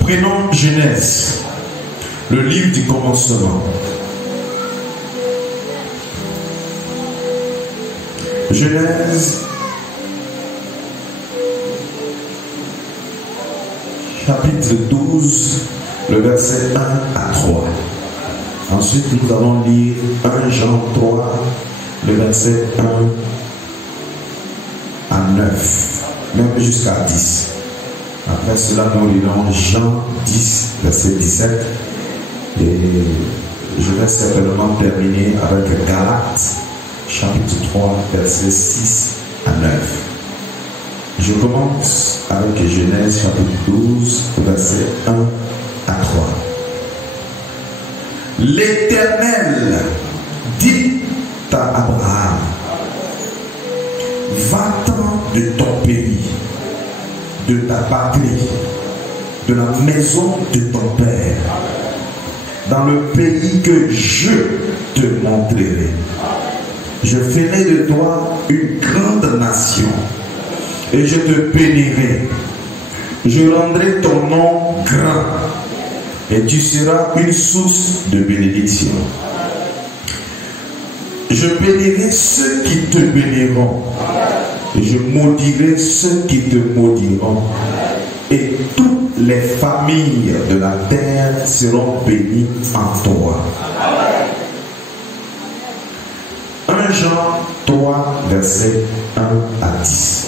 Prenons Genèse, le livre du commencement. Genèse, chapitre 12, le verset 1 à 3. Ensuite, nous allons lire 1 Jean 3, le verset 1 à 9, même jusqu'à 10. Après cela, nous lirons Jean 10, verset 17. Et je vais certainement terminer avec Galates, chapitre 3, verset 6 à 9. Je commence avec Genèse, chapitre 12, verset 1 à 3. L'Éternel dit à Abraham: va-t'en de ton pays, de ta patrie, de la maison de ton père, dans le pays que je te montrerai. Je ferai de toi une grande nation et je te bénirai. Je rendrai ton nom grand et tu seras une source de bénédiction. Je bénirai ceux qui te béniront et je maudirai ceux qui te maudiront. Et toutes les familles de la terre seront bénies en toi. 1 Jean 3, verset 1 à 10.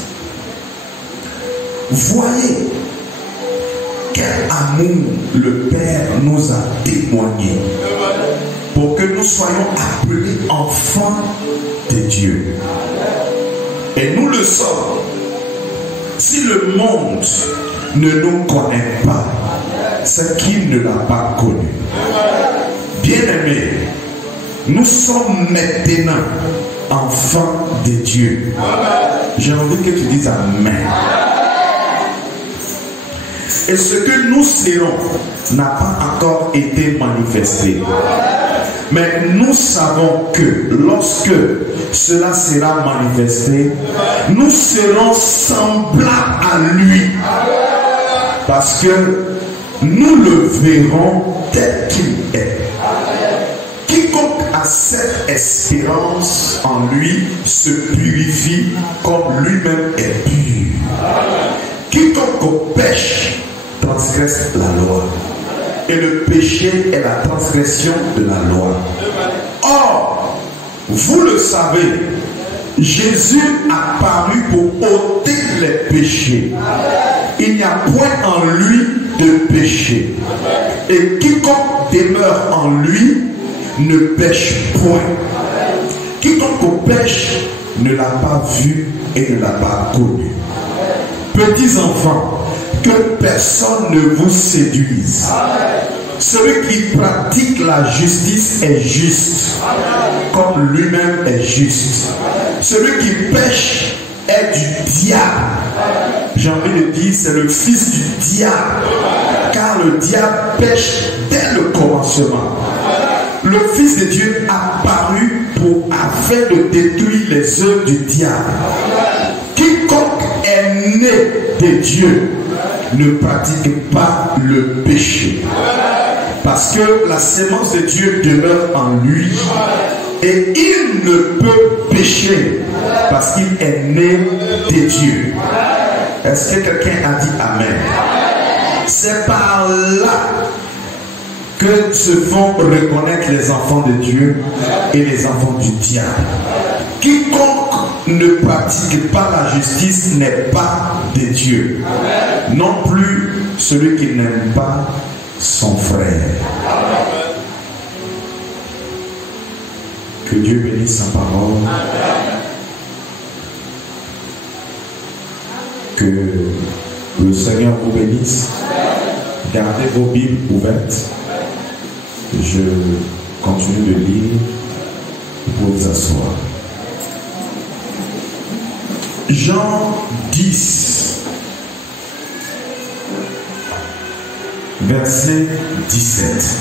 Voyez quel amour le Père nous a témoigné pour que nous soyons appelés enfants de Dieu. Et nous le sommes. Si le monde ne nous connaît pas, c'est qu'il ne l'a pas connu. Bien-aimés, nous sommes maintenant enfants de Dieu. J'ai envie que tu dises Amen. Et ce que nous serons n'a pas encore été manifesté. Mais nous savons que lorsque cela sera manifesté, nous serons semblables à lui. Parce que nous le verrons tel qu'il est. Quiconque a cette espérance en lui se purifie comme lui-même est pur. Quiconque pêche transgresse la loi. Et le péché est la transgression de la loi. Or, vous le savez, Jésus a paru pour ôter les péchés. Il n'y a point en lui de péché. Et quiconque demeure en lui ne pêche point. Quiconque pêche ne l'a pas vu et ne l'a pas connu. Petits enfants, que personne ne vous séduise. Celui qui pratique la justice est juste, comme lui-même est juste. Celui qui pêche est du diable. J'ai envie de dire, c'est le fils du diable, car le diable pêche dès le commencement. Le Fils de Dieu a paru afin de détruire les œuvres du diable. Quiconque est né de Dieu ne pratique pas le péché. Parce que la sémence de Dieu demeure en lui et il ne peut pécher parce qu'il est né de Dieu. Est-ce que quelqu'un a dit Amen? C'est par là que se font reconnaître les enfants de Dieu et les enfants du diable. Quiconque ne pratique pas la justice n'est pas de Dieu. Non plus celui qui n'aime pas son frère. Que Dieu bénisse sa parole. Que le Seigneur vous bénisse. Gardez vos Bibles ouvertes. Je continue de lire. Vous pouvez vous asseoir. Jean 10, verset 17.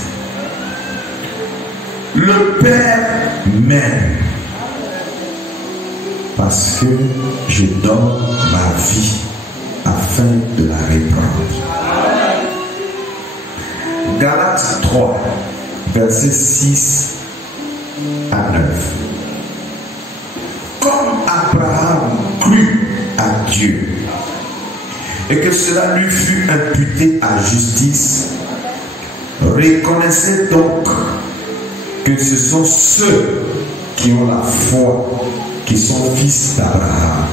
Le Père m'aime parce que je donne ma vie afin de la reprendre. Galates 3, versets 6 à 9. Comme Abraham crut à Dieu et que cela lui fut imputé à justice, reconnaissez donc que ce sont ceux qui ont la foi qui sont fils d'Abraham.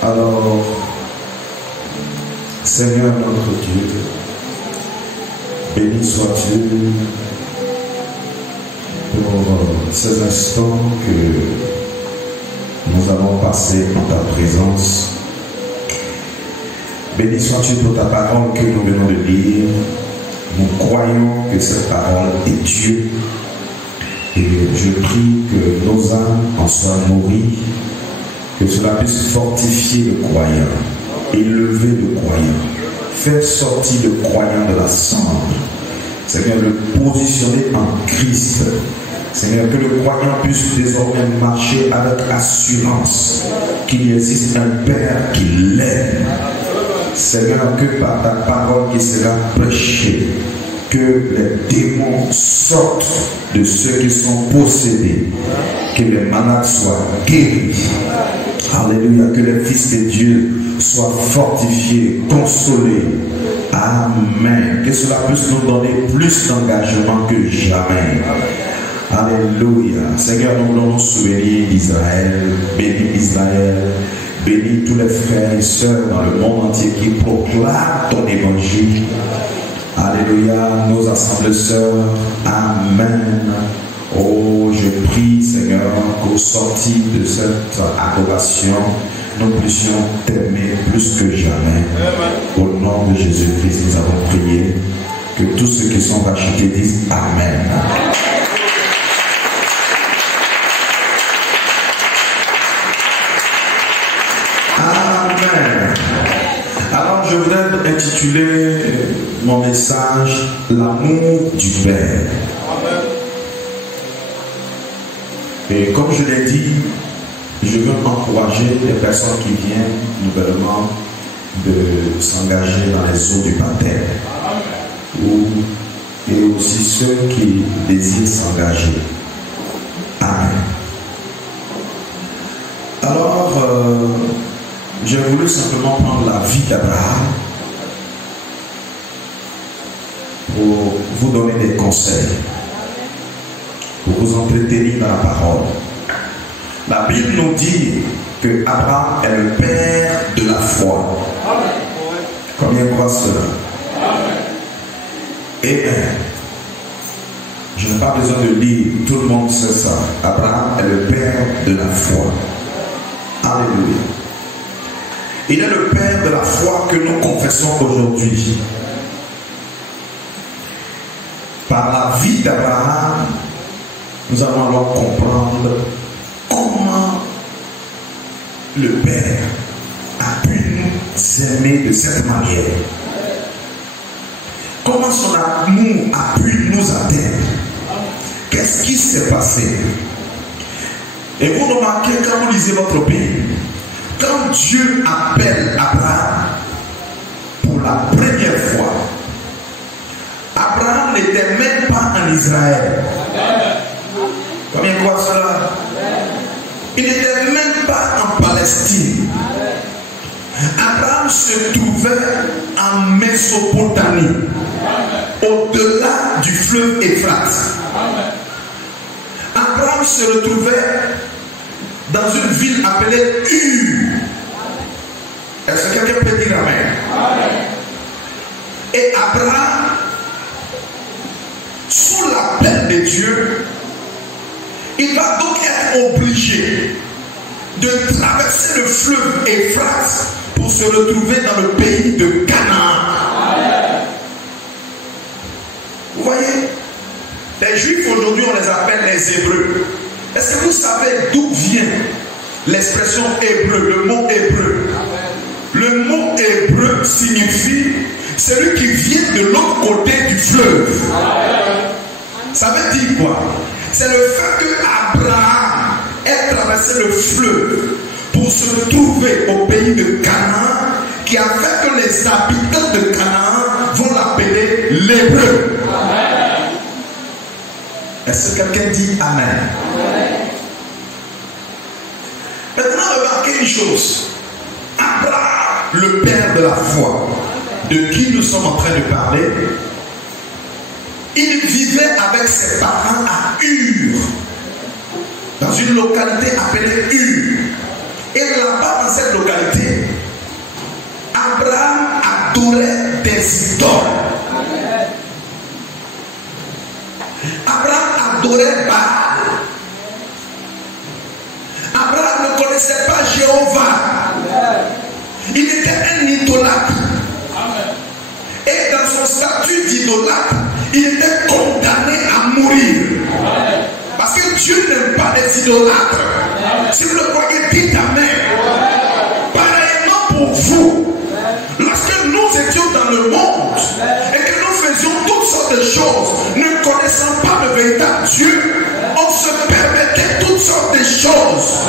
Alors, Seigneur notre Dieu, béni sois-tu pour ces instants que nous allons passer en ta présence. Béni sois-tu pour ta parole que nous venons de lire. Nous croyons que cette parole est Dieu. Et je prie que nos âmes en soient nourries, que cela puisse fortifier le croyant, élever le croyant, faire sortir le croyant de la cendre. Seigneur, le positionner en Christ. Seigneur, que le croyant puisse désormais marcher avec assurance qu'il existe un Père qui l'aime. Seigneur, que par ta parole qui sera prêchée, que les démons sortent de ceux qui sont possédés, que les malades soient guéris. Alléluia, que les fils de Dieu soient fortifiés, consolés. Amen. Que cela puisse nous donner plus d'engagement que jamais. Alléluia. Seigneur, nous voulons nous souvenir d'Israël. Bénis Israël. Bénis tous les frères et sœurs dans le monde entier qui proclament ton évangile. Alléluia. Nos assemblées sœurs. Amen. Oh, je prie, Seigneur, qu'au sortir de cette adoration, nous puissions t'aimer plus que jamais. Au nom de Jésus-Christ, nous avons prié. Que tous ceux qui sont rachetés disent Amen. Amen. Alors, je voudrais intituler mon message L'amour du Père. Et comme je l'ai dit, je veux encourager les personnes qui viennent nouvellement de s'engager dans les eaux du baptême. Et aussi ceux qui désirent s'engager. Amen. Alors, j'ai voulu simplement prendre la vie d'Abraham pour vous donner des conseils, pour vous entretenir dans la parole. La Bible nous dit que Abraham est le père de la foi. Combien croient cela? Et je n'ai pas besoin de lire, tout le monde sait ça. Abraham est le père de la foi. Alléluia. Il est le père de la foi que nous confessons aujourd'hui. Par la vie d'Abraham, nous allons alors comprendre comment le Père a pu nous aimer de cette manière. Comment son amour a pu nous atteindre. Qu'est-ce qui s'est passé? Et vous remarquez quand vous lisez votre Bible, quand Dieu appelle Abraham pour la première fois, Abraham n'était même pas en Israël. Combien croient cela? Il n'était même pas en Palestine. Abraham se trouvait en Mésopotamie, au-delà du fleuve Euphrate. Abraham se retrouvait dans une ville appelée Ur. Est-ce que quelqu'un peut dire Amen? Et Abraham, sous l'appel de Dieu, il va donc être obligé de traverser le fleuve Euphrate pour se retrouver dans le pays de Canaan. Vous voyez, les Juifs aujourd'hui on les appelle les Hébreux. Est-ce que vous savez d'où vient l'expression hébreu, le mot hébreu? Le mot hébreu signifie celui qui vient de l'autre côté du fleuve. Ça veut dire quoi? C'est le fait que Abraham ait traversé traversé le fleuve pour se trouver au pays de Canaan, qui a fait que les habitants de Canaan vont l'appeler l'Hébreu. Est-ce que quelqu'un dit Amen? Maintenant, remarquez une chose. Abraham, le père de la foi, de qui nous sommes en train de parler, il vivait avec ses parents à Ur, dans une localité appelée Ur. Et là-bas, dans cette localité, Abraham adorait des idoles. Abraham adorait Baal. Abraham ne connaissait pas Jéhovah. Il était un idolâtre. Et dans son statut d'idolâtre, il était condamné à mourir. Parce que Dieu n'aime pas les idolâtres. Si vous le croyez, dites Amen. Pareillement pour vous. Lorsque nous étions dans le monde et que nous faisions toutes sortes de choses, ne connaissant pas le véritable Dieu, on se permettait toutes sortes de choses.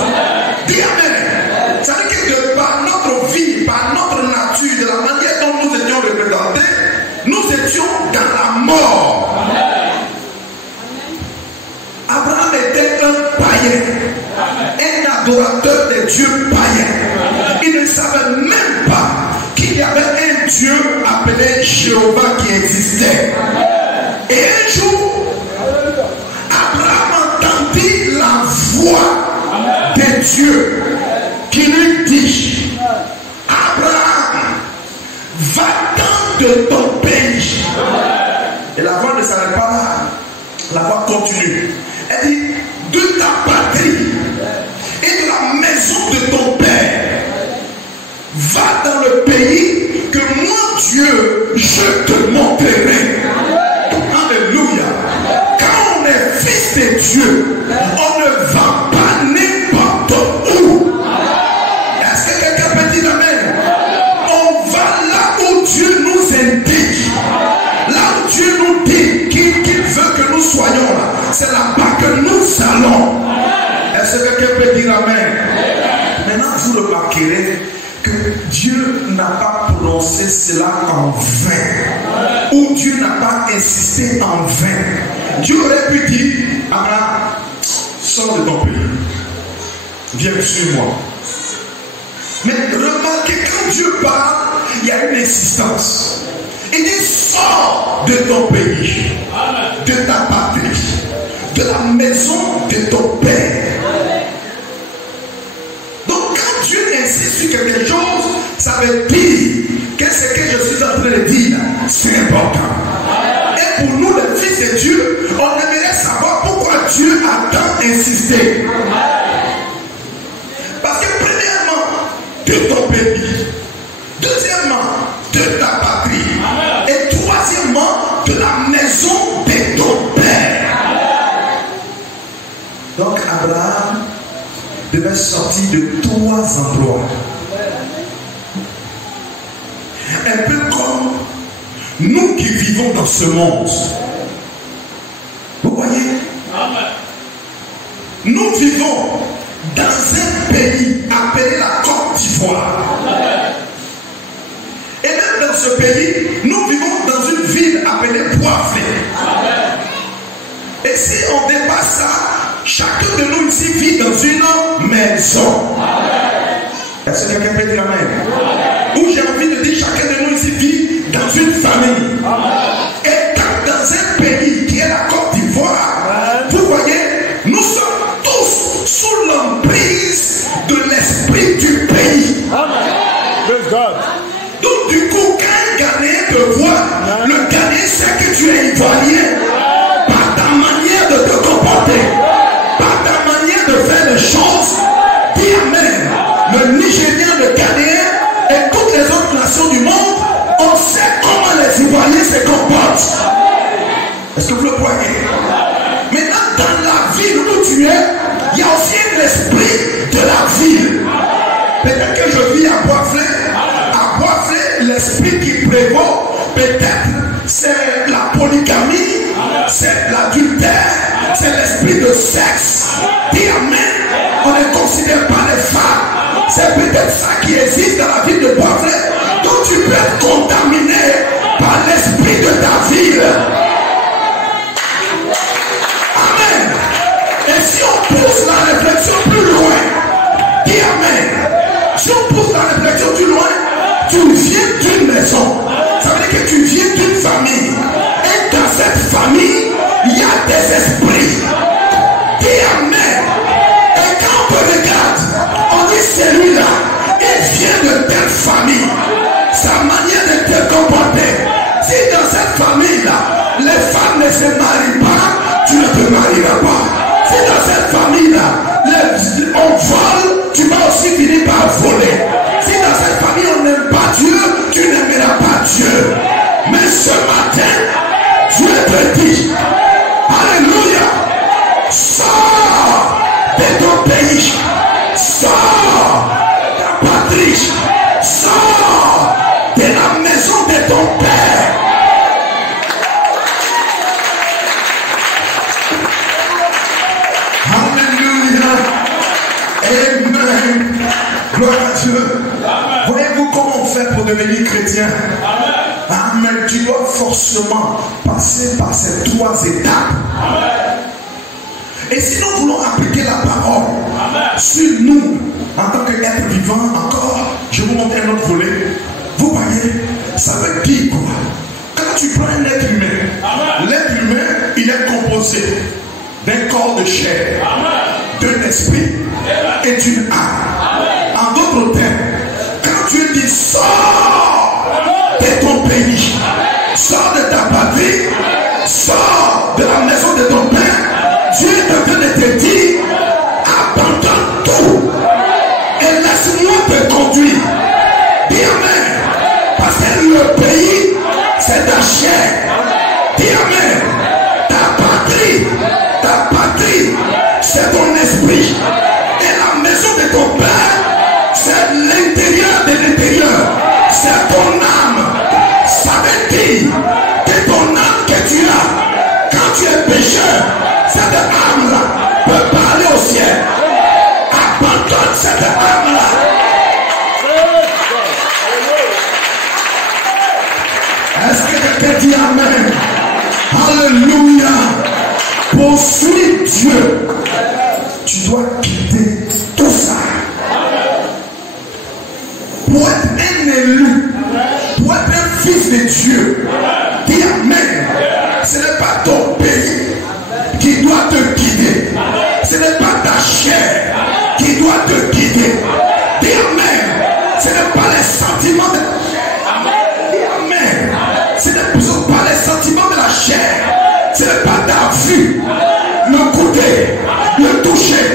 Dis Amen. Ça veut dire que par notre vie, par notre nature, de la manière dont nous étions représentés, nous étions dans la mort. Abraham était un païen, un adorateur des dieux païens. Il ne savait même pas qu'il y avait un Dieu appelé Jéhovah qui existait. Et un jour, Abraham entendit la voix de Dieu qui lui dit: Abraham, va-t'en de ton pays. Et la voix ne s'arrête pas là. La voix continue. Elle dit: de ta patrie et de la maison de ton père, va dans le pays que moi, Dieu, je te montrerai. Alléluia. Quand on est fils de Dieu, on ne va pas n'importe où. Est-ce que quelqu'un peut dire Amen? On va là où Dieu nous indique. Là où Dieu nous dit qu'il veut que nous soyons là. C'est là-bas que nous allons. Est-ce que quelqu'un peut dire Amen? Maintenant, vous remarquerez que Dieu n'a pas prononcé cela en vain. Ou Dieu n'a pas insisté en vain. Dieu aurait pu dire: Abraham, sors de ton pays. Viens sur moi. Mais remarquez, quand Dieu parle, il y a une insistance. Il dit: sors de ton pays, de ta patrie, de la maison de ton père. Donc quand Dieu insiste sur quelque chose, ça veut dire que ce que je suis en train de dire, c'est important. Et pour nous, les fils de Dieu, on aimerait savoir pourquoi Dieu a tant insisté. Parce que premièrement, de ton pays. Deuxièmement, de ta patrie. Et troisièmement, de la maison de ton père. Donc Abraham devait sortir de 3 endroits. Un peu comme nous qui vivons dans ce monde. Vous voyez? Nous vivons dans un pays appelé la Côte d'Ivoire. Et même dans ce pays, nous vivons dans une ville appelée Poivré. Et si on dépasse ça, chacun de nous ici vit dans une maison. Est-ce que quelqu'un peut dire Amen? Ou j'ai envie de dire, chacun de nous ici vit dans une famille. Et dans un pays qui est la Côte d'Ivoire, vous voyez, nous sommes tous sous l'emprise de l'esprit du pays. Donc du coup, quand un Ghanéen te voit, le Ghanéen sait que tu es ivoirien par ta manière de te comporter, par ta manière de faire les choses. Dis Amen. Le Nigérien, le Ghanéen et toutes les autres nations du monde, on sait comment les Ivoiriens se comportent. Est-ce que vous le croyez? Maintenant, dans la ville où tu es, il y a aussi un esprit de la ville. Peut-être que je vis à Poivré. À Poivré, l'esprit qui prévaut, peut-être, c'est la polygamie, c'est l'adultère, c'est l'esprit de sexe. Dis Amen. On est C'est peut-être ça qui existe dans la ville de Bois-Clair. Donc tu peux être contaminé par l'esprit de ta ville. Amen. Et si on pousse la réflexion plus loin, dis Amen. Si on pousse la réflexion plus loin, tu viens d'une maison. Ça veut dire que tu viens d'une famille. Et dans cette famille, il y a des esprits. Dis Amen. Et quand on te regarde, on dit celui-là, il vient de telle famille. Sa manière de te comporter. Si dans cette famille-là, les femmes ne se marient pas, tu ne te marieras pas. Si dans cette famille-là, on vole, tu vas aussi finir par voler. Si dans cette famille, on n'aime pas Dieu, tu n'aimeras pas Dieu. Mais ce matin, Dieu te dit, Alléluia, sors de ton pays, sors de ta patrie, sors de la maison de ton père. Alléluia, Amen, gloire à Dieu. Voyez-vous comment on fait pour devenir chrétien? Amen. Tu dois forcément passer par ces 3 étapes. Et si nous voulons appliquer la parole sur nous, en tant qu'être vivant, encore, je vous montre un autre volet. Vous voyez, ça veut dire quoi? Quand tu prends un être humain, l'être humain, il est composé d'un corps de chair, d'un esprit et d'une âme. En d'autres termes, quand Dieu dit sors de ton pays, sors de ta patrie, sors de la maison de ton père, Dieu est en train de te dire abandonne tout et laisse-moi te conduire. Dis Amen. Parce que le pays, c'est ta chair. Dis Amen. Ta patrie, c'est ton esprit. Et la maison de ton père, c'est l'intérieur de l'intérieur. C'est ton âme. Ça veut dire que ton âme que tu as, quand tu es pécheur, cette âme-là peut parler au ciel. Abandonne cette âme-là. Est-ce que quelqu'un dit Amen? Alléluia. Poursuis Dieu. Tu dois quitter tout ça. Pour être un élu, pour être un fils de Dieu, dis Amen. Ce n'est pas ton pays qui doit te guider. Ce n'est pas ta chair qui doit te guider. Dis Amen. Ce n'est pas les sentiments de la chair. Dis Amen. Ce n'est pas les sentiments de la chair. Ce n'est pas ta vue, le goûter, le toucher,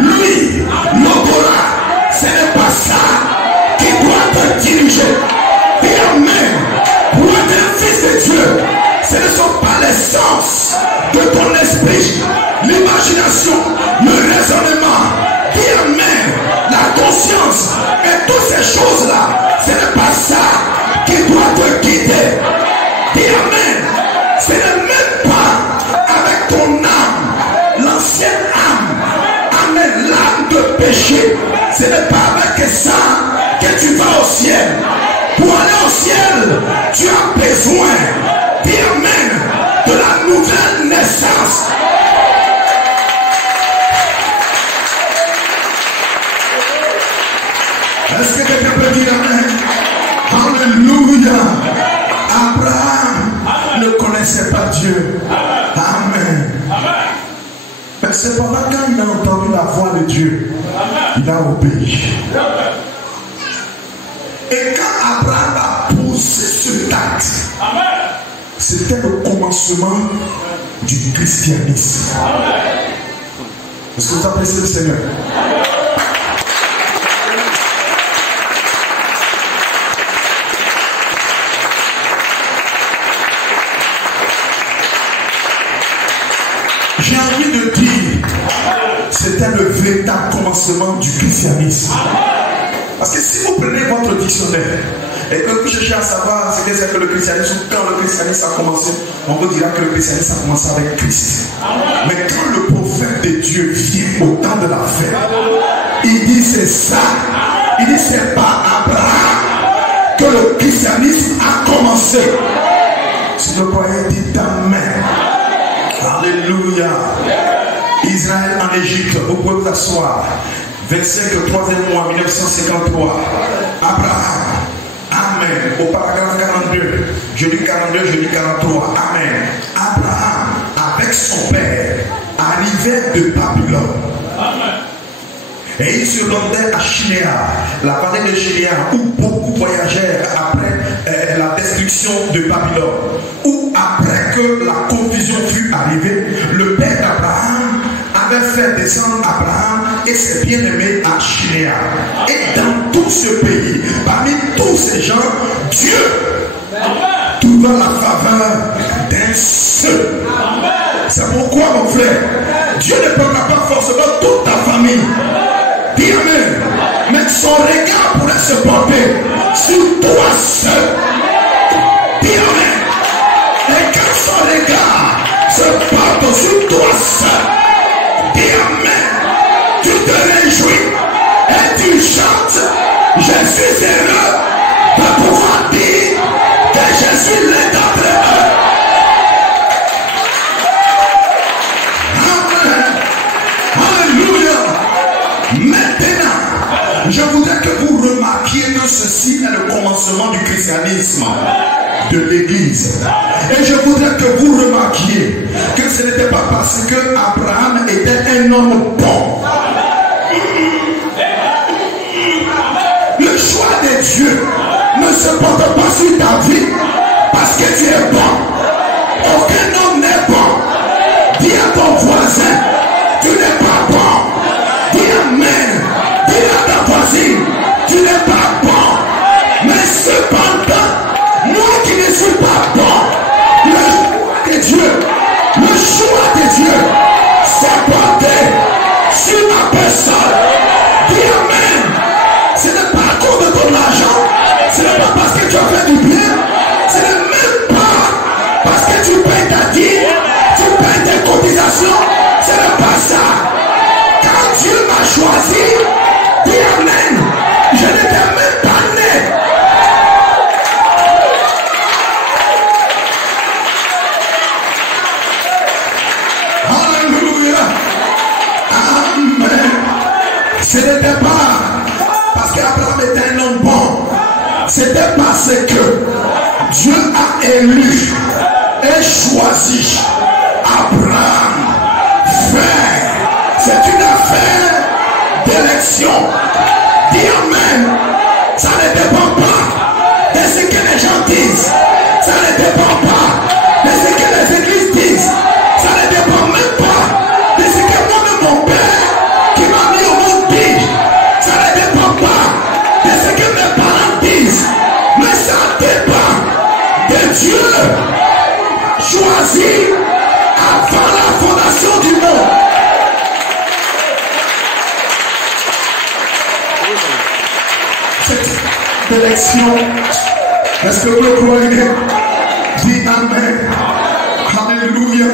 lui, l'odorat. Ce n'est pas ça qui doit te diriger. Dis Amen. Pour être un fils de Dieu, ce ne sont pas les sens de ton esprit, l'imagination, le raisonnement. Dis Amen. La conscience et toutes ces choses-là, ce n'est pas ça qui doit te guider. Dis Amen. Ce n'est même pas avec ton âme, l'ancienne âme. Amen. L'âme de péché. Ce n'est pas avec ça que tu vas au ciel. Pour aller au ciel, tu as besoin, dis Amen, de la nouvelle naissance. Est-ce que quelqu'un peut dire Amen? Alléluia. Abraham ne connaissait pas Dieu. Amen. Mais cependant, quand il a entendu la voix de Dieu, il a obéi. Et quand Abraham a posé ce acte, c'était le commencement du christianisme. Est-ce que vous appréciez le Seigneur? J'ai envie de dire, c'était le véritable commencement du christianisme. Parce que si vous prenez votre dictionnaire et que vous cherchez à savoir ce que c'est que le christianisme, quand le christianisme a commencé, on vous dira que le christianisme a commencé avec Christ. Mais quand le prophète de Dieu vient au temps de la fête, il dit c'est ça Il dit, c'est par Abraham que le christianisme a commencé. Si vous croyez, dites Amen. Alléluia. Israël en Égypte, vous pouvez vous asseoir. 25 3e mois 1953. Abraham. Amen. Au paragraphe 42. Je dis 42, je dis 43. Amen. Abraham, avec son père, arrivait de Babylone. Amen. Et il se rendait à Shinéar, la vallée de Shinéar, où beaucoup voyagèrent après la destruction de Babylone. Où après que la confusion fut arrivée, le père d'Abraham avait fait descendre Abraham et ses bien-aimés à Shinéar. Et dans tout ce pays, parmi tous ces gens, Dieu trouva la faveur d'un seul. C'est pourquoi, mon frère, Dieu ne prendra pas forcément toute ta famille. Dis Amen. Mais son regard pourrait se porter sur toi seul. Dis Amen. Et quand son regard se porte sur toi seul, dis Amen. Tu te réjouis et tu chantes. Je suis heureux de pouvoir dire que je suis l'un d'entre eux. Maintenant, je voudrais que vous remarquiez que ceci est le commencement du christianisme, de l'église. Et je voudrais que vous remarquiez que ce n'était pas parce que Abraham était un homme bon. Le choix de Dieu ne se porte pas sur ta vie parce que tu es bon. Aucun homme n'est bon. Dis à ton voisin, tu n'es pas bon. Dis Amen. Dis à ta voisine, tu n'es pas bon. Mais cependant, moi qui ne suis pas bon, le choix de Dieu s'est porté sur ma personne. Dis Amen. Ce n'est pas à cause de ton argent, ce n'est pas parce que tu as fait du bien, ce n'est même pas parce que tu payes ta dîme, tu payes tes cotisations, ce n'est pas ça. Quand Dieu m'a choisi, dis Amen, je n'étais même pas né. Alléluia. Amen. Ce n'était pas parce qu'Abraham était un homme bon. C'était parce que Dieu a élu et choisi Abraham. Frère, c'est une affaire d'élection. Dis Amen. Ça ne dépend pas de ce que les gens disent. Ça ne dépend pas de ce que les églises disent. Ça ne dépend même pas de ce que moi-même mon père qui m'a mis au monde dit. Ça ne dépend pas de ce que mes parents disent. Mais ça dépend de Dieu choisi avant la fondation du monde. Cette élection, est-ce que vous le croyez? Dis Amen. Alléluia.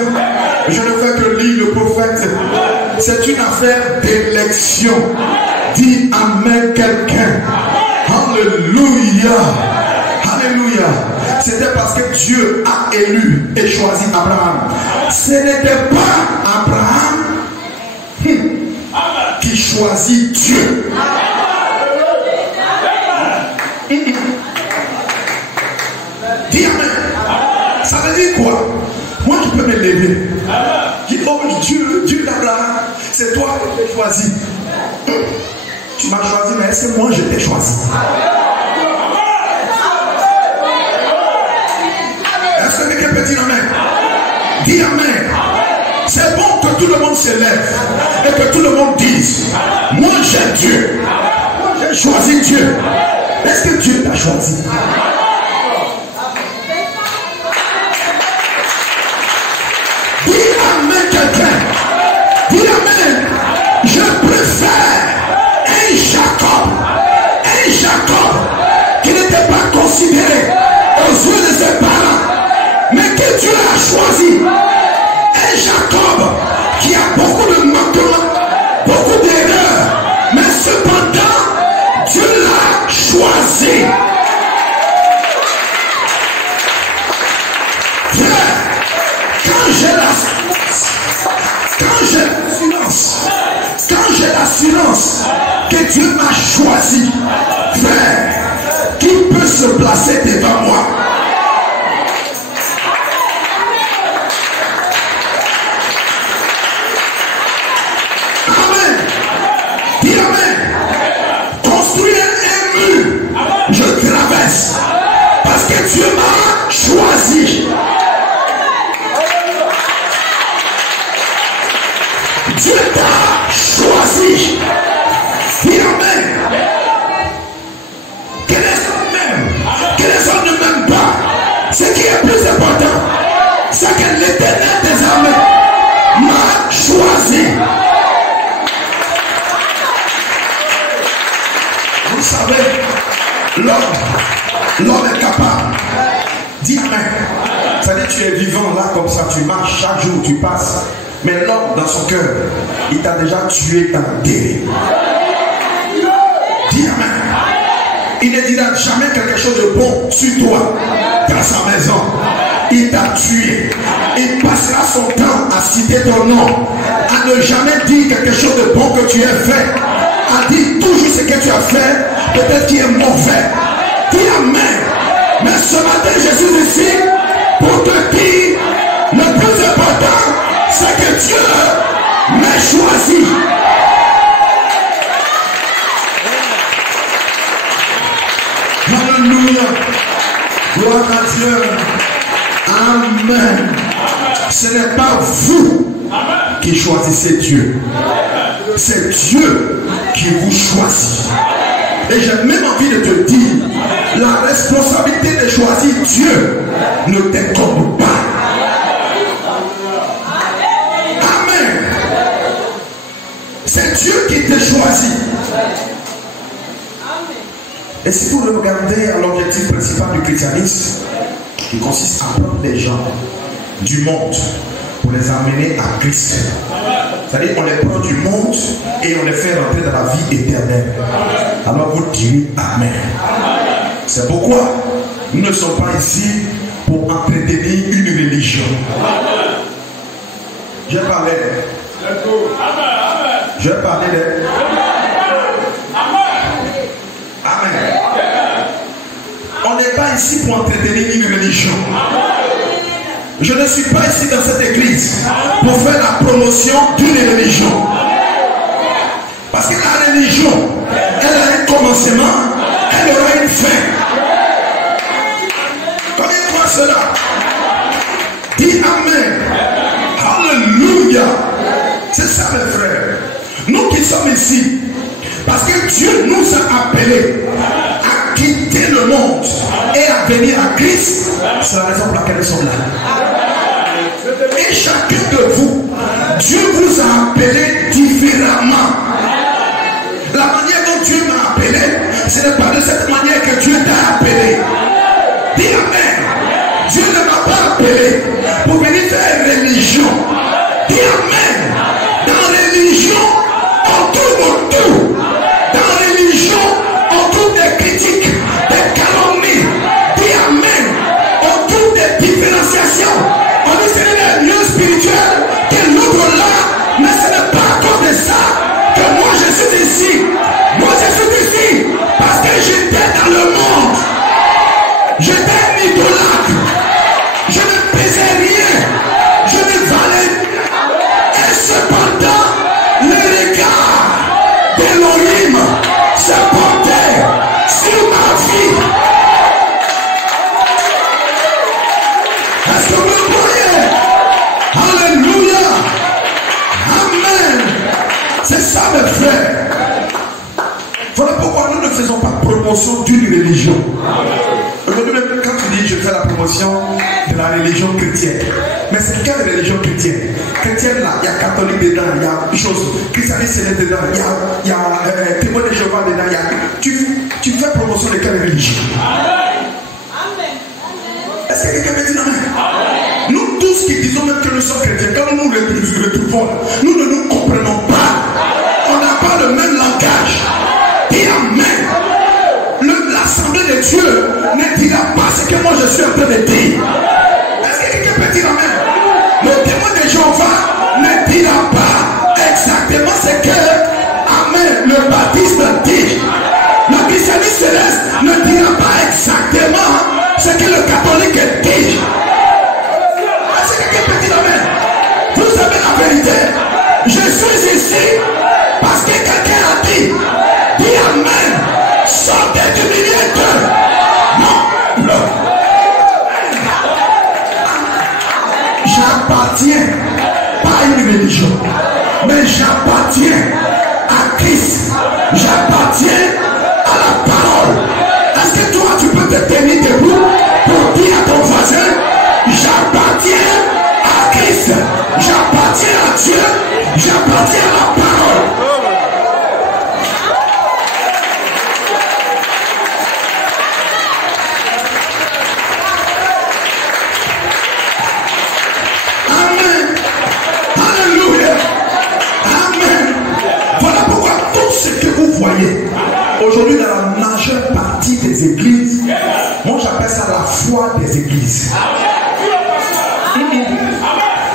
Je ne fais que lire le prophète. C'est une affaire d'élection. Dis Amen quelqu'un. Alléluia. Alléluia. C'était parce que Dieu a élu et choisi Abraham. Ce n'était pas Abraham qui choisit Dieu. Dis Amen. Ça veut dire quoi? Moi qui peux me lever. Je dis, oh Dieu d'Abraham, c'est toi qui t'ai choisi. Tu m'as choisi, mais est-ce que moi je t'ai choisi? Est-ce que quelqu'un peut dire Amen? Dis Amen. C'est bon que tout le monde se lève et que tout le monde dise, moi j'aime Dieu. Moi j'ai choisi Dieu. Est-ce que Dieu t'a choisi? Dis Amen quelqu'un. Dis Amen. Je préfère un Jacob qui n'était pas considéré aux yeux de ses parents, mais que Dieu a choisi. Un Jacob qui a beaucoup de manquements, beaucoup d'erreurs, mais cependant Dieu que Dieu m'a choisi. Frère, qui peut se placer devant moi? Amen. Dis amen. Construire un mur, je traverse. Parce que Dieu m'a choisi. Dieu t'a choisi. Dis amen. Que les hommes m'aiment, que les hommes ne m'aiment pas. Ce qui est plus important, c'est que l'Éternel des armées m'a choisi. Vous savez, l'homme est capable. Dis amen. Ça veut dire que tu es vivant là comme ça, tu marches chaque jour, tu passes. Mais l'homme dans son cœur, il t'a déjà tué dans le délai. Dis amen. Il ne dira jamais quelque chose de bon sur toi dans sa maison. Il t'a tué. Il passera son temps à citer ton nom, à ne jamais dire quelque chose de bon que tu as fait, à dire toujours ce que tu as fait, peut-être qui est mauvais. Dis amen. Mais ce matin, je suis ici pour te dire, le plus important, c'est que Dieu m'a choisi. Alléluia. Gloire à Dieu. Amen. Ce n'est pas vous qui choisissez Dieu. C'est Dieu qui vous choisit. Et j'ai même envie de te dire, la responsabilité de choisir Dieu ne t'incombe pas. Amen. C'est Dieu qui te choisit. Et si vous regardez à l'objectif principal du christianisme, qui consiste à prendre les gens du monde pour les amener à Christ. C'est-à-dire qu'on les prend du monde et on les fait rentrer dans la vie éternelle. Alors vous direz amen. C'est pourquoi nous ne sommes pas ici pour entretenir une religion. Je parlais de... Amen. On n'est pas ici pour entretenir une religion. Je ne suis pas ici dans cette église pour faire la promotion d'une religion. Parce que la religion, elle a un commencement, elle aura une fin. Combien croient cela? Dis amen. Alléluia. C'est ça mes frères. Nous qui sommes ici, parce que Dieu nous a appelés à quitter le monde et à venir à Christ. C'est la raison pour laquelle nous sommes là. Et chacun de vous, Dieu vous a appelé différemment. La manière dont Dieu m'a appelé, ce n'est pas de cette manière que Dieu t'a appelé. Dis amen. Dieu ne m'a pas appelé pour venir faire religion. Dis amen. Dans religion, on tourne autour. Dans religion, on trouve des critiques, des calomnies. Dis amen. On trouve des différenciations. On dit que c'est les lieux spirituels que l'autre là, mais ce n'est pas à cause de ça que moi je suis ici. Moi je suis ici parce que j'étais dans le monde. J'étais un idolâtre. Je ne pesais rien. Je ne valais rien. Et cependant, le regard d'Elohim se portait sur ma vie. Est-ce que vous le croyez? Alléluia. Amen. C'est ça mes frères. Voilà pourquoi nous ne faisons pas promotion d'une religion. Aujourd'hui même quand tu dis je fais la promotion de la religion chrétienne. Mais c'est quelle religion chrétienne? Chrétienne là, il y a catholique dedans, il y a une chose, christianisme dedans, il y a témoin de Jéhovah dedans, tu fais promotion de quelle religion? Est-ce que quelqu'un peut dire amen? Nous tous qui disons même que nous sommes chrétiens, quand nous nous retrouvons, nous ne nous comprenons pas. On n'a pas le même langage. Et amen. L'assemblée de Dieu ne dira pas ce que moi je suis en train de dire. Est-ce que quelqu'un peut dire amen? Le témoin de Jéhovah ne dira pas exactement ce que, amen, le baptisme dit. Le christianisme céleste ne dira pas exactement ce que le catholique dit. Est-ce que quelqu'un peut dire amen? Vous savez la vérité. Je suis ici parce que quelqu'un a dit. Dis amen. Sortez du milieu d'eux. Non, non. J'appartiens pas à une religion, mais j'appartiens à Christ. J'appartiens à la parole. Est-ce que toi tu peux te tenir debout pour dire à ton voisin, j'appartiens à Christ, j'appartiens à Dieu, j'appartiens à la parole. Amen. Alléluia. Amen. Voilà pourquoi tout ce que vous voyez aujourd'hui dans la majeure partie des églises, moi j'appelle ça la foi des églises.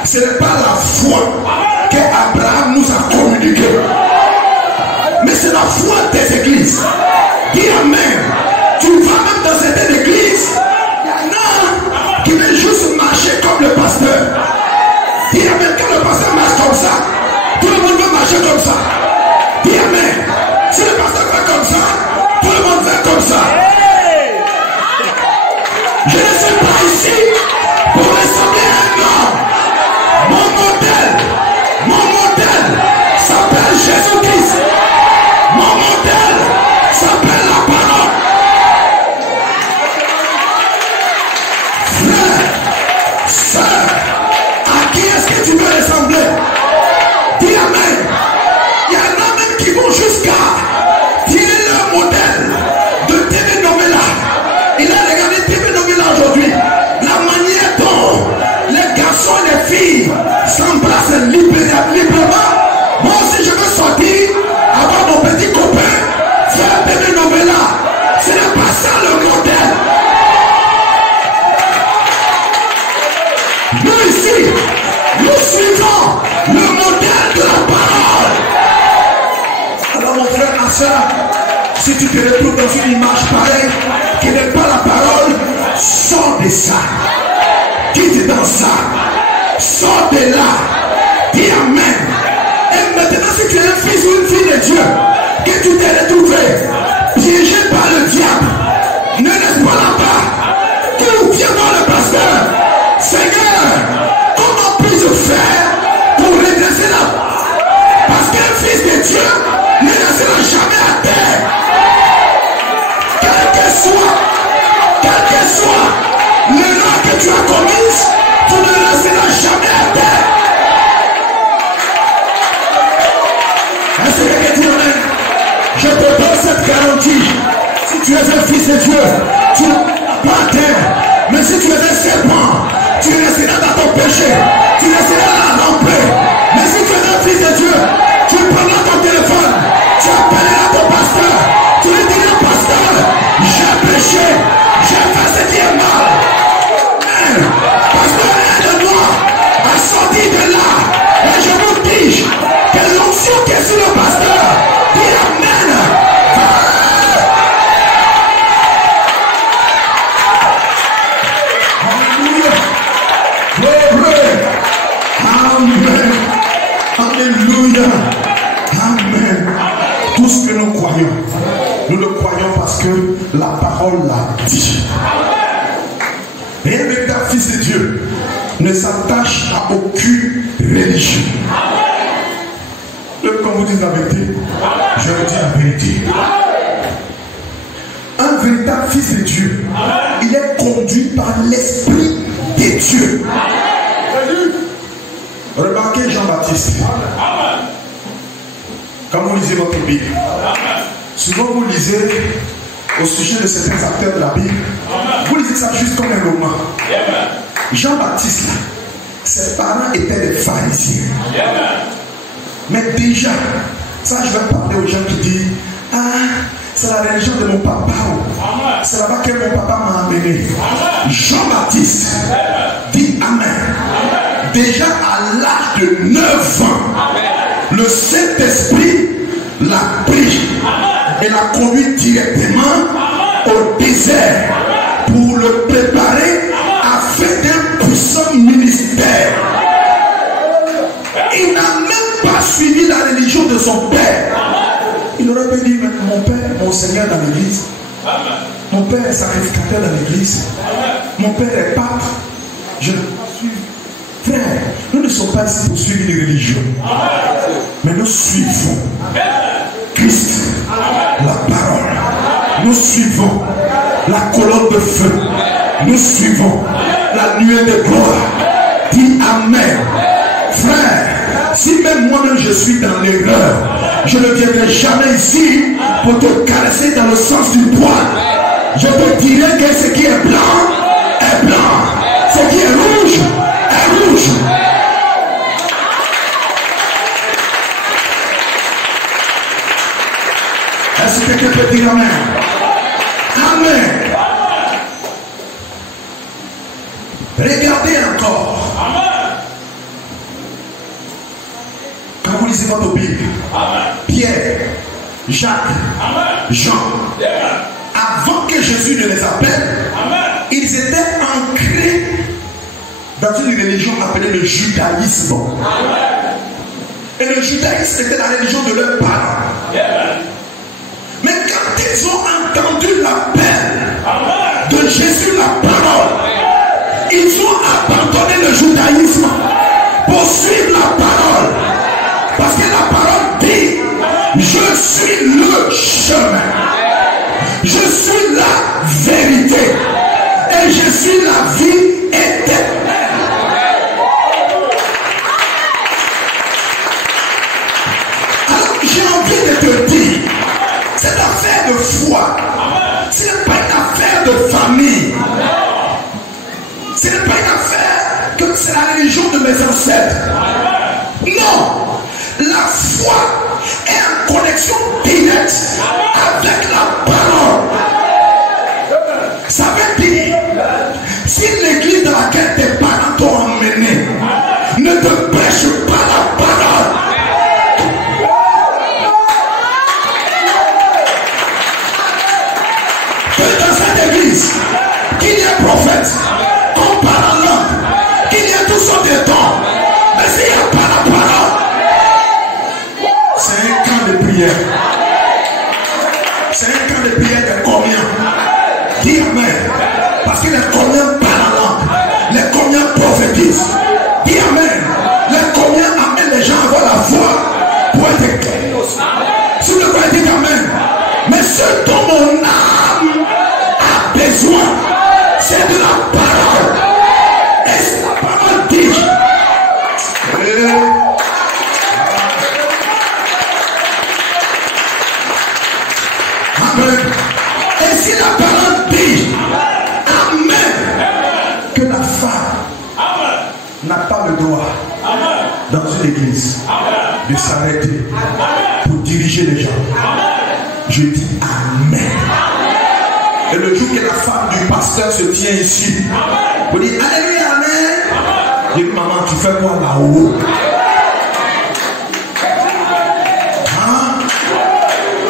Ce n'est pas la foi qu'Abraham nous a communiquée, mais c'est la foi des églises. Dis amen. Tu vas même dans certaines églises, il y en a qui veulent juste marcher comme le pasteur. Dis amen. Quand le pasteur marche comme ça, tout le monde veut marcher comme ça. Dis amen. Si le pasteur fait comme ça, tout le monde fait comme ça. Je ne suis pas ici pour ressembler à un homme. Mon modèle s'appelle Jésus-Christ. Mon modèle s'appelle la parole. Frère, sœur, à qui est-ce que tu veux ressembler? Dis amen. Il y en a même qui vont jusqu'à tirer leur modèle de TV Nomela. Il a regardé TV Nomela aujourd'hui. La manière dont les garçons et les filles s'embrassent librement. Moi aussi je veux sortir, avoir mon petit copain, faire TV Nomela. Ce n'est pas ça le modèle. Nous ici, nous suivons le modèle de la parole. Alors mon frère, ma soeur, si tu te retrouves dans une image pareille, qui n'est pas la parole, sors de ça. Quitte dans ça. Sors de là. Dis amen. Et maintenant, si tu es un fils ou une fille de Dieu, que tu t'es retrouvé piégé par le diable, ne laisse pas là-bas. Ou viens voir le pasteur. Seigneur, comment puis-je faire pour redresser là? Parce qu'un fils de Dieu ne restera jamais à terre. Quel que soit l'erreur que tu as commise, tu ne resteras jamais à terre. Est-ce que quelqu'un dit amen? Je te donne cette garantie. Si tu es un fils de Dieu, tu ne resteras pas à terre. Mais si tu es un serpent, tu resteras dans ton péché. Tu resteras là rempli. Mais si tu es un fils de Dieu, tu prendras ton téléphone. Tu appelleras ton pasteur. Tu lui diras, pasteur, j'ai péché. J'ai fait ce qui est mal. Pasteur, aide-moi à sortir de là. Et je vous dis que l'onction qui est sur le pasteur, dit amen. Amen. Alléluia. Amen. Tout ce que nous croyons, nous le croyons parce que la parole l'a dit. Et un véritable fils de Dieu ne s'attache à aucune religion. Quand vous dites la vérité, je vous dis la vérité. Un véritable fils de Dieu, il est conduit par l'Esprit de Dieu. Remarquez Jean-Baptiste. Quand vous lisez votre Bible, souvent vous lisez au sujet de certains acteurs de la Bible, vous lisez ça juste comme un roman. Jean-Baptiste, ses parents étaient des pharisiens. Mais déjà, ça je vais parler aux gens qui disent, ah, c'est la religion de mon papa. C'est là-bas que mon papa m'a amené. Jean-Baptiste dit amen. Déjà à l'âge de 9 ans, le Saint-Esprit l'a pris et l'a conduit directement au désert pour le préparer à faire un puissant ministère. Il n'a même pas suivi la religion de son père. Il aurait pu dire, mon père, mon Seigneur dans l'église. Mon père est sacrificateur dans l'église. Mon père est pape. Je ne suis. Frère, nous ne sommes pas ici pour suivre une religion. Mais nous suivons Christ, la parole. Nous suivons la colonne de feu. Nous suivons la nuée de gloire. Dis Amen. Frère, si même moi-même je suis dans l'erreur, je ne viendrai jamais ici pour te caresser dans le sens du poil. Je te dirai que ce qui est blanc est blanc. Ce qui est rouge est rouge. Est-ce que tu peux dire Amen? Amen. Regardez encore. Quand vous lisez votre Bible, Pierre, Jacques, Jean, avant que Jésus ne les appelle, ils étaient ancrés dans une religion appelée le judaïsme. Et le judaïsme était la religion de leurs parents. Mais quand ils ont entendu l'appel de Jésus, la parole, ils ont abandonné le judaïsme pour suivre la parole. Parce que la parole dit, je suis le chemin, je suis la vérité et je suis la vie éternelle. Alors j'ai envie de te dire, cette affaire de foi, ce n'est pas une affaire de famille. Ce n'est pas une affaire que c'est la religion de mes ancêtres. Non. La foi est en connexion directe avec la parole. Ça veut dire, si l'église dans laquelle tes parents t'ont emmené ne te prêche pas la parole, que dans cette église, qu'il y ait prophète, qu'on parle en langue, qu'il y ait tout sortes de dons, mais s'il n'y a pas la parole, c'est un camp de prière. C'est un camp de prière de combien? Dis Amen. Parce que les combien parlent en langue, les combien prophétisent. Dis Amen. Les combien amènent les gens à avoir la foi pour être éclairés aussi. Si vous ne pouvez dire Amen. Mais ce dont mon âme a besoin, c'est de la parole. Et c'est la parole dit. Amen. Et si la parole dit Amen, que la femme n'a pas le droit dans une église de s'arrêter pour diriger les gens. Je dis Amen. Et le jour que la femme du pasteur se tient ici, vous dites Alléluia, Amen. Je dis maman, tu fais quoi là-haut?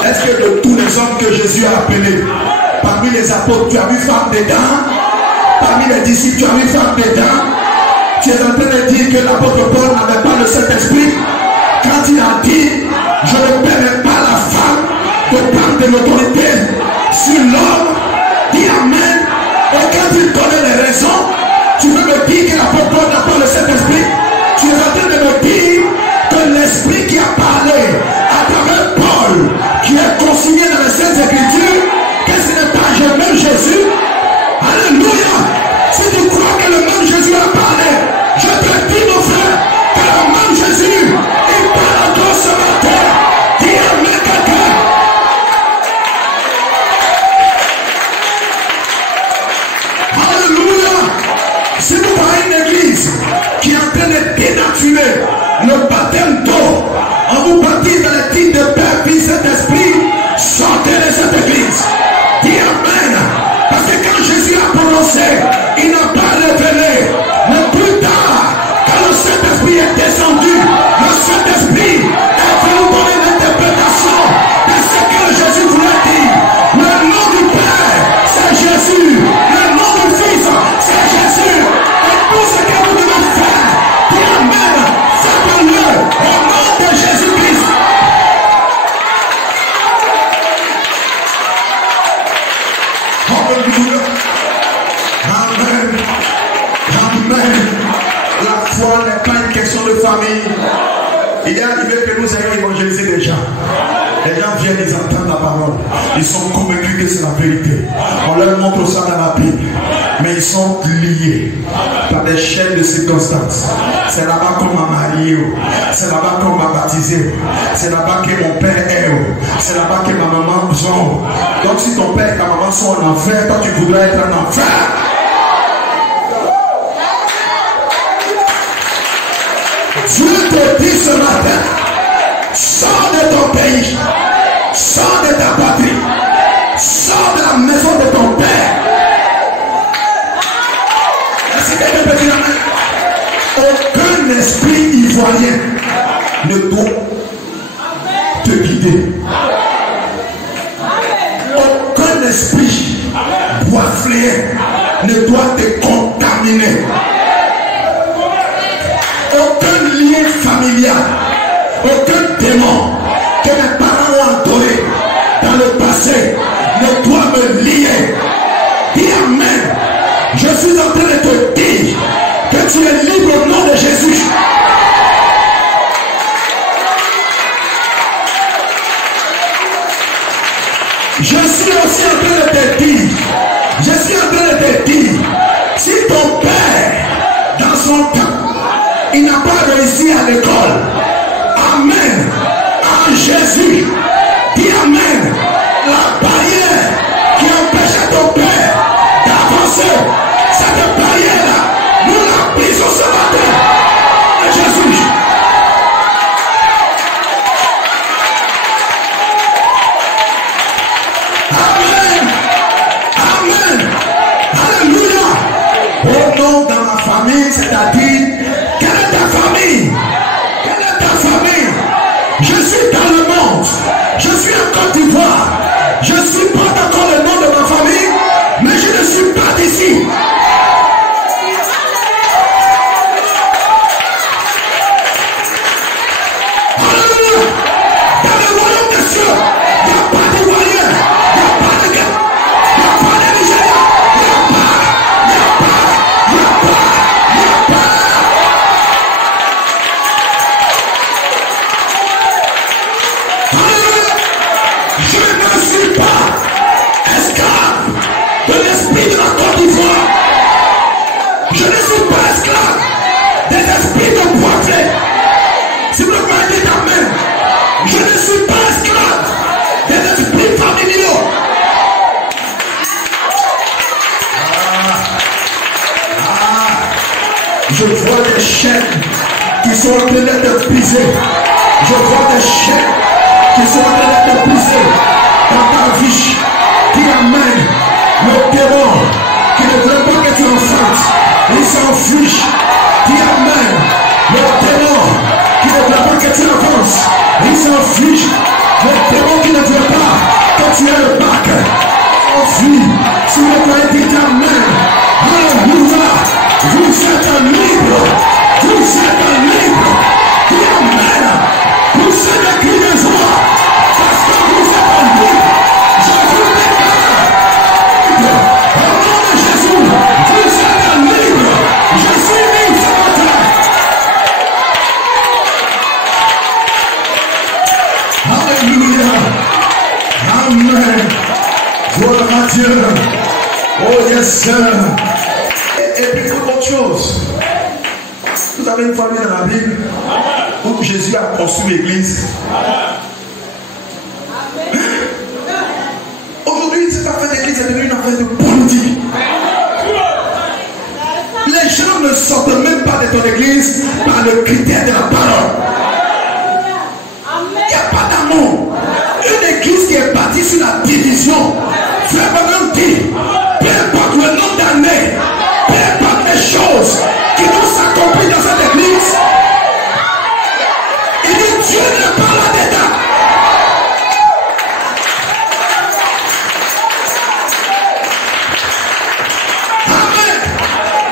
Est-ce que de tous les hommes que Jésus a appelés, parmi les apôtres, tu as vu femme dedans? Parmi les disciples, tu as vu femme dedans? Tu es en train de dire que l'apôtre Paul n'avait pas le Saint-Esprit quand il a dit, je ne permets pas la femme de prendre de l'autorité sur l'homme. Dis Amen. Et quand il donnait les raisons, tu veux me dire que l'apôtre Paul n'a pas le Saint-Esprit? Tu es en train de me dire que l'Esprit qui a parlé à travers Paul, qui est consigné dans les Saintes Écritures, que ce n'est pas le même Jésus. Alléluia. Si tu crois que le même Jésus a parlé, je te dis mon frère, que le même Jésus, il parle encore ce matin. Dis Amen quelqu'un. Il est arrivé que nous ayons évangélisé des gens. Les gens viennent, ils entendent la parole. Ils sont convaincus que c'est la vérité. On leur montre ça dans la Bible. Mais ils sont liés par des chaînes de circonstances. C'est là-bas qu'on m'a marié. C'est là-bas qu'on m'a baptisé. C'est là-bas que mon père est. C'est là-bas que ma maman sont. Donc si ton père et ta maman sont en enfer, toi tu voudrais être en enfer. Dieu te dit ce matin, sors de ton pays, sors de ta patrie, sors de la maison de ton père. Est-ce que quelqu'un peut dire amen? Aucun esprit ivoirien ne doit te guider. Aucun esprit boisfléen ne doit te contaminer. Aucun lien familial, aucun démon que mes parents ont adoré dans le passé ne doit me lier. Dis amen. Je suis en train de te dire que tu es libre au nom de Jésus. Je suis aussi en train de te dire, si ton père, dans son temps, il n'a pas réussi à l'école, amen, en Jésus, dis amen, la barrière qui empêchait ton père d'avancer, cette barrière-là, nous la brisons ce matin, en Jésus. Amen, amen, alléluia. Au nom dans ma famille, c'est-à-dire, quelle est ta famille? Quelle est ta famille? Je suis dans le monde. Je suis en Côte d'Ivoire. Je suis pas encore le nom de ma famille, mais je ne suis pas d'ici. Alléluia. Dans le royaume des cieux, il n'y a pas d'Ivoirien, il n'y a pas de Ghana, il n'y a pas de Nigeria, il n'y a pas. Je ne suis pas esclave de l'esprit de la Côte d'Ivoire. Je ne suis pas esclave des esprits de Poitiers. Si vous me dites amen, je ne suis pas esclave des esprits familiaux. Je vois des chaînes qui sont en train d'être brisées. Je vois des chaînes qui sont en train d'être brisées dans ta vie. Dis amen. Le démon qui ne veut pas que tu enfantes, il s'enfuit. Dis amen. Le démon qui ne veut pas que tu avances, il s'enfuit. Le démon qui ne veut pas que tu aies le bac, enfuit. Si vous pouvez dire amen. Alléluia. Vous êtes libre. Vous êtes libre. Dis amen. Vous êtes cri de joie. Parce que vous êtes libre. Je vous déclare libre. Au nom de Jésus, vous êtes libre. Je suis libre ce matin. Alléluia. Amen. Gloire à Dieu. Oh yes, sir. Et puis autre chose. Vous avez une famille dans la Bible où Jésus a construit l'église. Aujourd'hui, cette affaire d'église est devenue une affaire de politique. Les gens ne sortent même pas de ton église par le critère de la parole. Il n'y a pas d'amour. Une église qui est bâtie sur la division, vraiment dit, peu importe le nombre d'années, peu importe les choses qui vont s'accomplir dans cette église, il dit Dieu n'est pas là-dedans. Amen.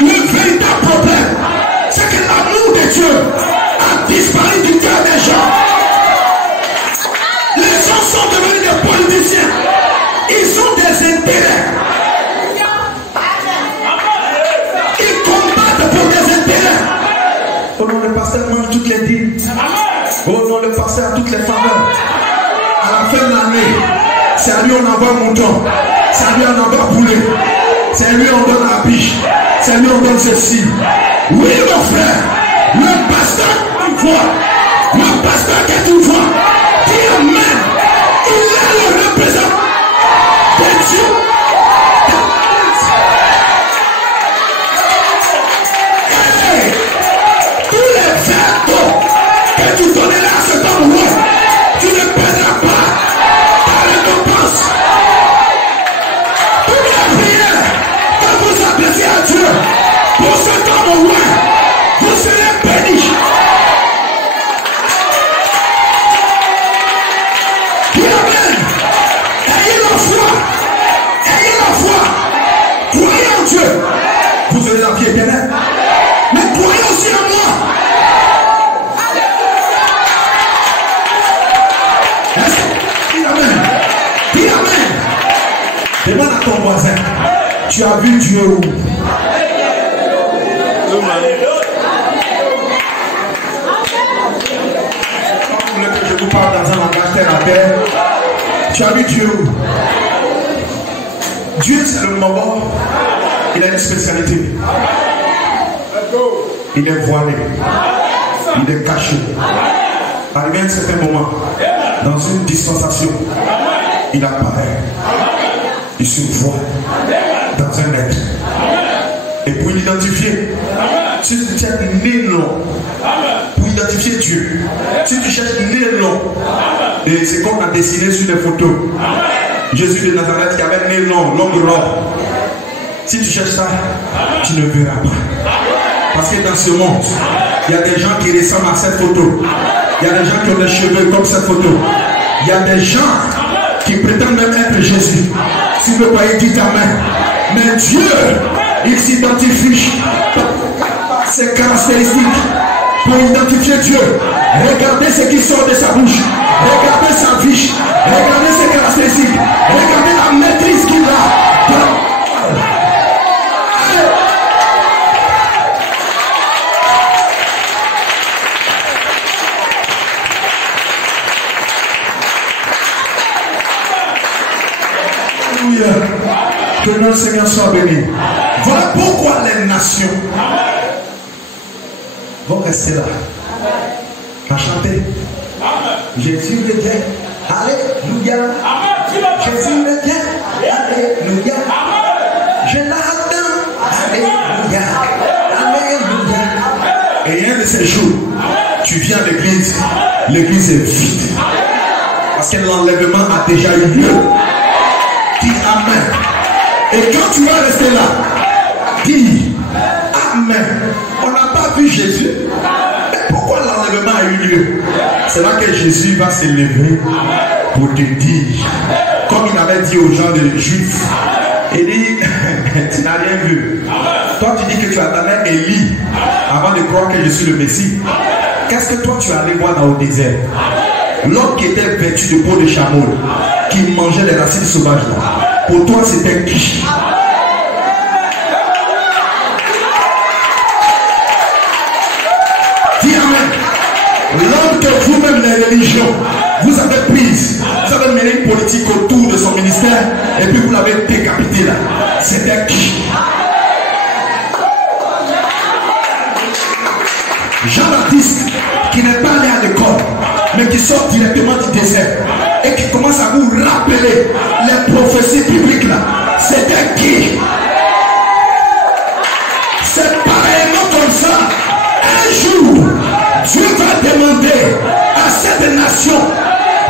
Le véritable problème, c'est que l'amour de Dieu a disparu du cœur des gens. Les gens sont devenus des politiciens. Ils ont des intérêts. Ils combattent pour des intérêts. Oh non, le pasteur mange toutes les dîmes. Oh des faveurs. À la fin de l'année, c'est à lui on envoie mouton, c'est à lui on envoie poulet, c'est à lui on donne la biche, c'est à lui on donne ceci. Oui mon frère, le pasteur une fois, le pasteur qui est une fois, dit amen, il est le représentant de Dieu. Tous les verres que tu donneras à cet homme, tu ne perdras pas ta récompense. Toutes les prières que vous adressez à Dieu pour cet homme au loin, vous serez bénis. Dis amen. Ayez la foi. Ayez la foi. Croyez en Dieu. Vous aurez la vie éternelle. Mais croyez aussi en moi. Dis amen. Dis amen. Demande à ton voisin. Tu as vu Dieu où? Je vous parle dans un langage terre à terre. Tu as vu Dieu où? Dieu c'est le moment. Il a une spécialité. Il est voilé. Il est caché. Arrivé à un certain moment, dans une dispensation, il apparaît. Il se voit dans un être. Et pour l'identifier, si tu cherches né long, pour identifier Dieu, si tu cherches né long, et c'est comme on a dessiné sur les photos, Jésus de Nazareth qui avait né long, longue robe. Si tu cherches ça, tu ne verras pas. Parce que dans ce monde, il y a des gens qui ressemblent à cette photo. Il y a des gens qui ont des cheveux comme cette photo. Il y a des gens qui prétendent même être Jésus. Si vous voyez, dites amen. Mais Dieu, il s'identifie par ses caractéristiques. Pour identifier Dieu, regardez ce qui sort de sa bouche. Regardez sa vie. Regardez ses caractéristiques. Regardez la maîtrise qu'il a. Que notre Seigneur soit béni. Voilà pourquoi les nations vont rester là à chanter. Jésus le vient. Alléluia. Jésus le vient. Alléluia. Je l'attends. Alléluia. Alléluia. Et un de ces jours, tu viens à l'église, l'église est vide. Parce que l'enlèvement a déjà eu lieu. Dis amen. Et quand tu vas rester là, dis amen. On n'a pas vu Jésus. Mais pourquoi l'enlèvement a eu lieu? C'est là que Jésus va se lever pour te dire, comme il avait dit aux gens des Juifs, il dit, tu n'as rien vu. Toi tu dis que tu attendais Élie avant de croire que je suis le Messie. Qu'est-ce que toi tu es allé voir dans le désert? L'homme qui était vêtu de peau de chameau, qui mangeait les racines sauvages là. Pour toi c'était qui? Dis amen. L'homme que vous-même les religions vous avez prise, vous avez mené une politique autour de son ministère et puis vous l'avez décapité là. C'était qui? Jean-Baptiste qui n'est pas allé à l'école mais qui sort directement du désert et qui commence à vous rappeler les prophéties bibliques là. C'était qui? C'est pareillement comme ça. Un jour, Dieu va demander à cette nation,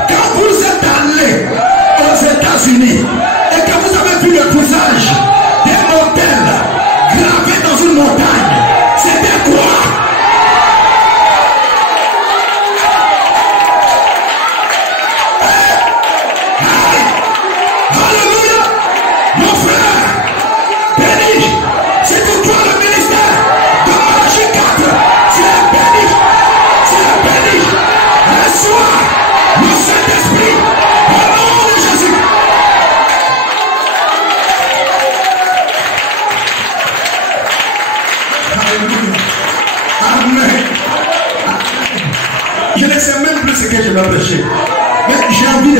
quand vous êtes allés aux États-Unis et que vous avez vu le visage des mortels gravés dans une montagne, c'était quoi? Alléluia!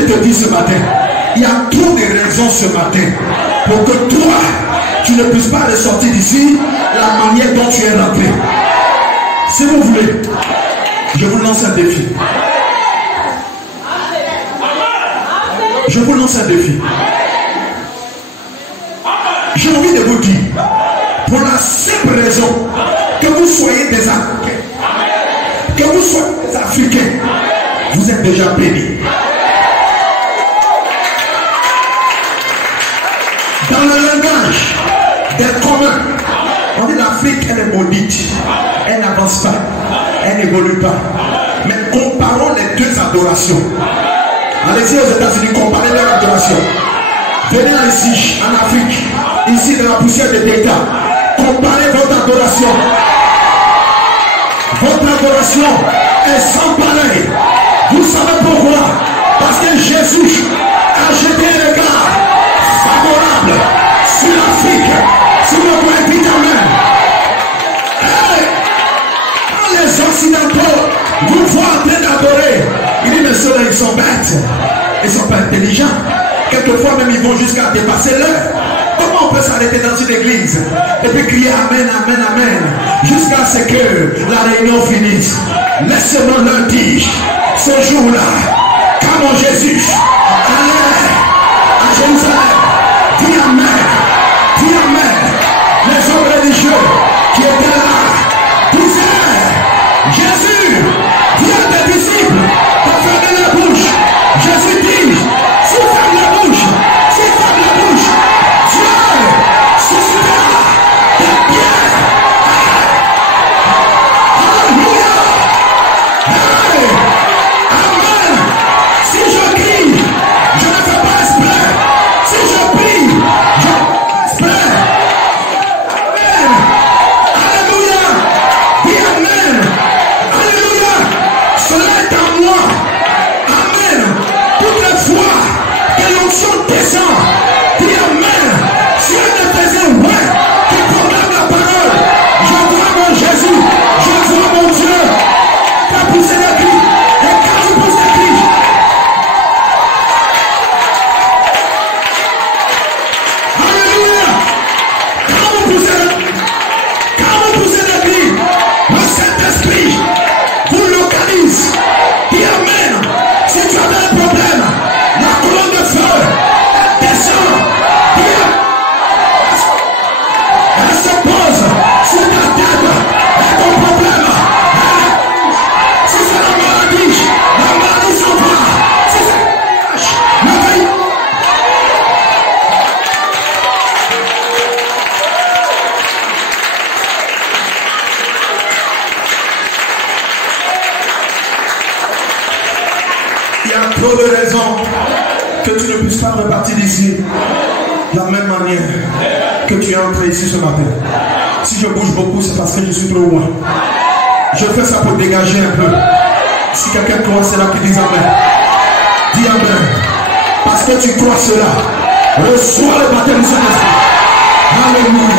te dis ce matin, il y a trop de raisons ce matin pour que toi, tu ne puisses pas ressortir d'ici la manière dont tu es rentré. Si vous voulez, je vous lance un défi. Je vous lance un défi. J'ai envie de vous dire, pour la simple raison que vous soyez des Africains, que vous soyez des Africains, vous êtes déjà bénis. Dans le langage des communs, on dit l'Afrique, elle est maudite, elle n'avance pas, elle n'évolue pas. Mais comparons les deux adorations. Allez-y aux États-Unis, comparez leur adoration. Venez ici, en Afrique, ici dans la poussière de Delta, comparez votre adoration. Votre adoration est sans pareil. Vous savez pourquoi? Parce que Jésus a jeté un regard favorable sur l'Afrique, sur notre pays même. Quand les Occidentaux vous voient en train d'adorer, ils disent mais ceux-là ils sont bêtes, ils ne sont pas intelligents. Quelquefois même ils vont jusqu'à dépasser l'heure. Comment on peut s'arrêter dans une église et puis crier Amen, Amen, Amen jusqu'à ce que la réunion finisse? Laissez-moi leur dire, ce jour-là, quand mon Jésus allait à Jérusalem, dis Amen, dis Amen. Les hommes religieux qui étaient là disaient, Jésus, dis à tes disciples de fermer la bouche. Jésus dit, si ferme la bouche, si ferme la bouche, Dieu suscitera des pierres. Alléluia. Hey. Amen. Si je crie, je ne fais pas exprès. Si je prie, je fais exprès. Amen. Alléluia. Dis Amen. Alléluia. Cela est en moi. Amen. Toutes les fois que l'onction descend, dis Amen. Si elle ne faisait ouais, qui proclame la parole, je vois mon Jésus, je vois mon Dieu. Quand vous poussez des cris, et quand vous poussez des cris, alléluia. Quand vous poussez des cris, le Saint-Esprit vous localise. Dis Amen. Si tu avais un problème, la colonne de feu descend. Dis Amen. Elle se pose sur ta tête et ton problème. Si c'est la maladie s'en va. Si c'est le pays. Il y a trop de raisons que tu ne puisses pas repartir d'ici de la même manière que tu es entré ici ce matin. Si je bouge beaucoup, c'est parce que je suis trop loin. Je fais ça pour dégager un peu. Si quelqu'un croit cela, qui dit Amen. Dis Amen. Parce que tu crois cela, reçois le baptême du Saint-Esprit. Alléluia.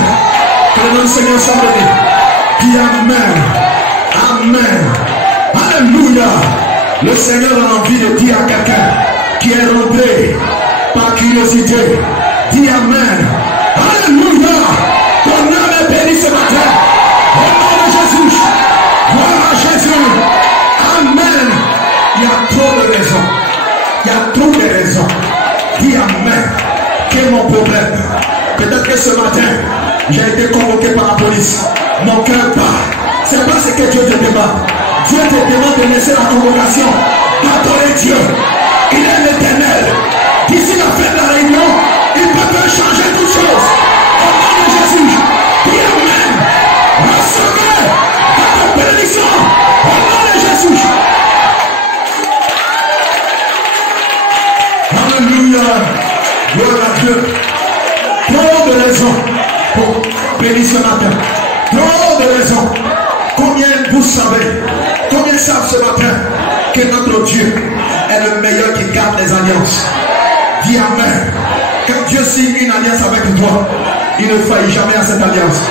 Que le nom du Seigneur soit béni. Dis Amen. Amen. Alléluia. Le Seigneur a envie de dire à quelqu'un qui est rentré par curiosité, dis Amen. Alléluia. Ton âme est béni ce matin. Au nom de Jésus. Gloire à Jésus. Amen. Il y a trop de raisons. Il y a trop de raisons. Dis Amen. Quel est mon problème? Peut-être que ce matin, j'ai été convoqué par la police. Mon cœur bat. C'est pas ce que Dieu te demande. Dieu te demande de laisser la convocation, d'adorer Dieu. Il est l'éternel. D'ici la fin de la réunion, il peut changer toutes choses. Au nom de Jésus, dis Amen. Recevez votre bénédiction. Au nom de Jésus. Alléluia. Gloire à Dieu. Trop de raisons pour bénir ce matin. Trop de raisons. Combien vous savez, combien savent ce matin que notre Dieu est le meilleur qui garde les alliances? Dis Amen. Quand Dieu signe une alliance avec toi, il ne faillit jamais à cette alliance.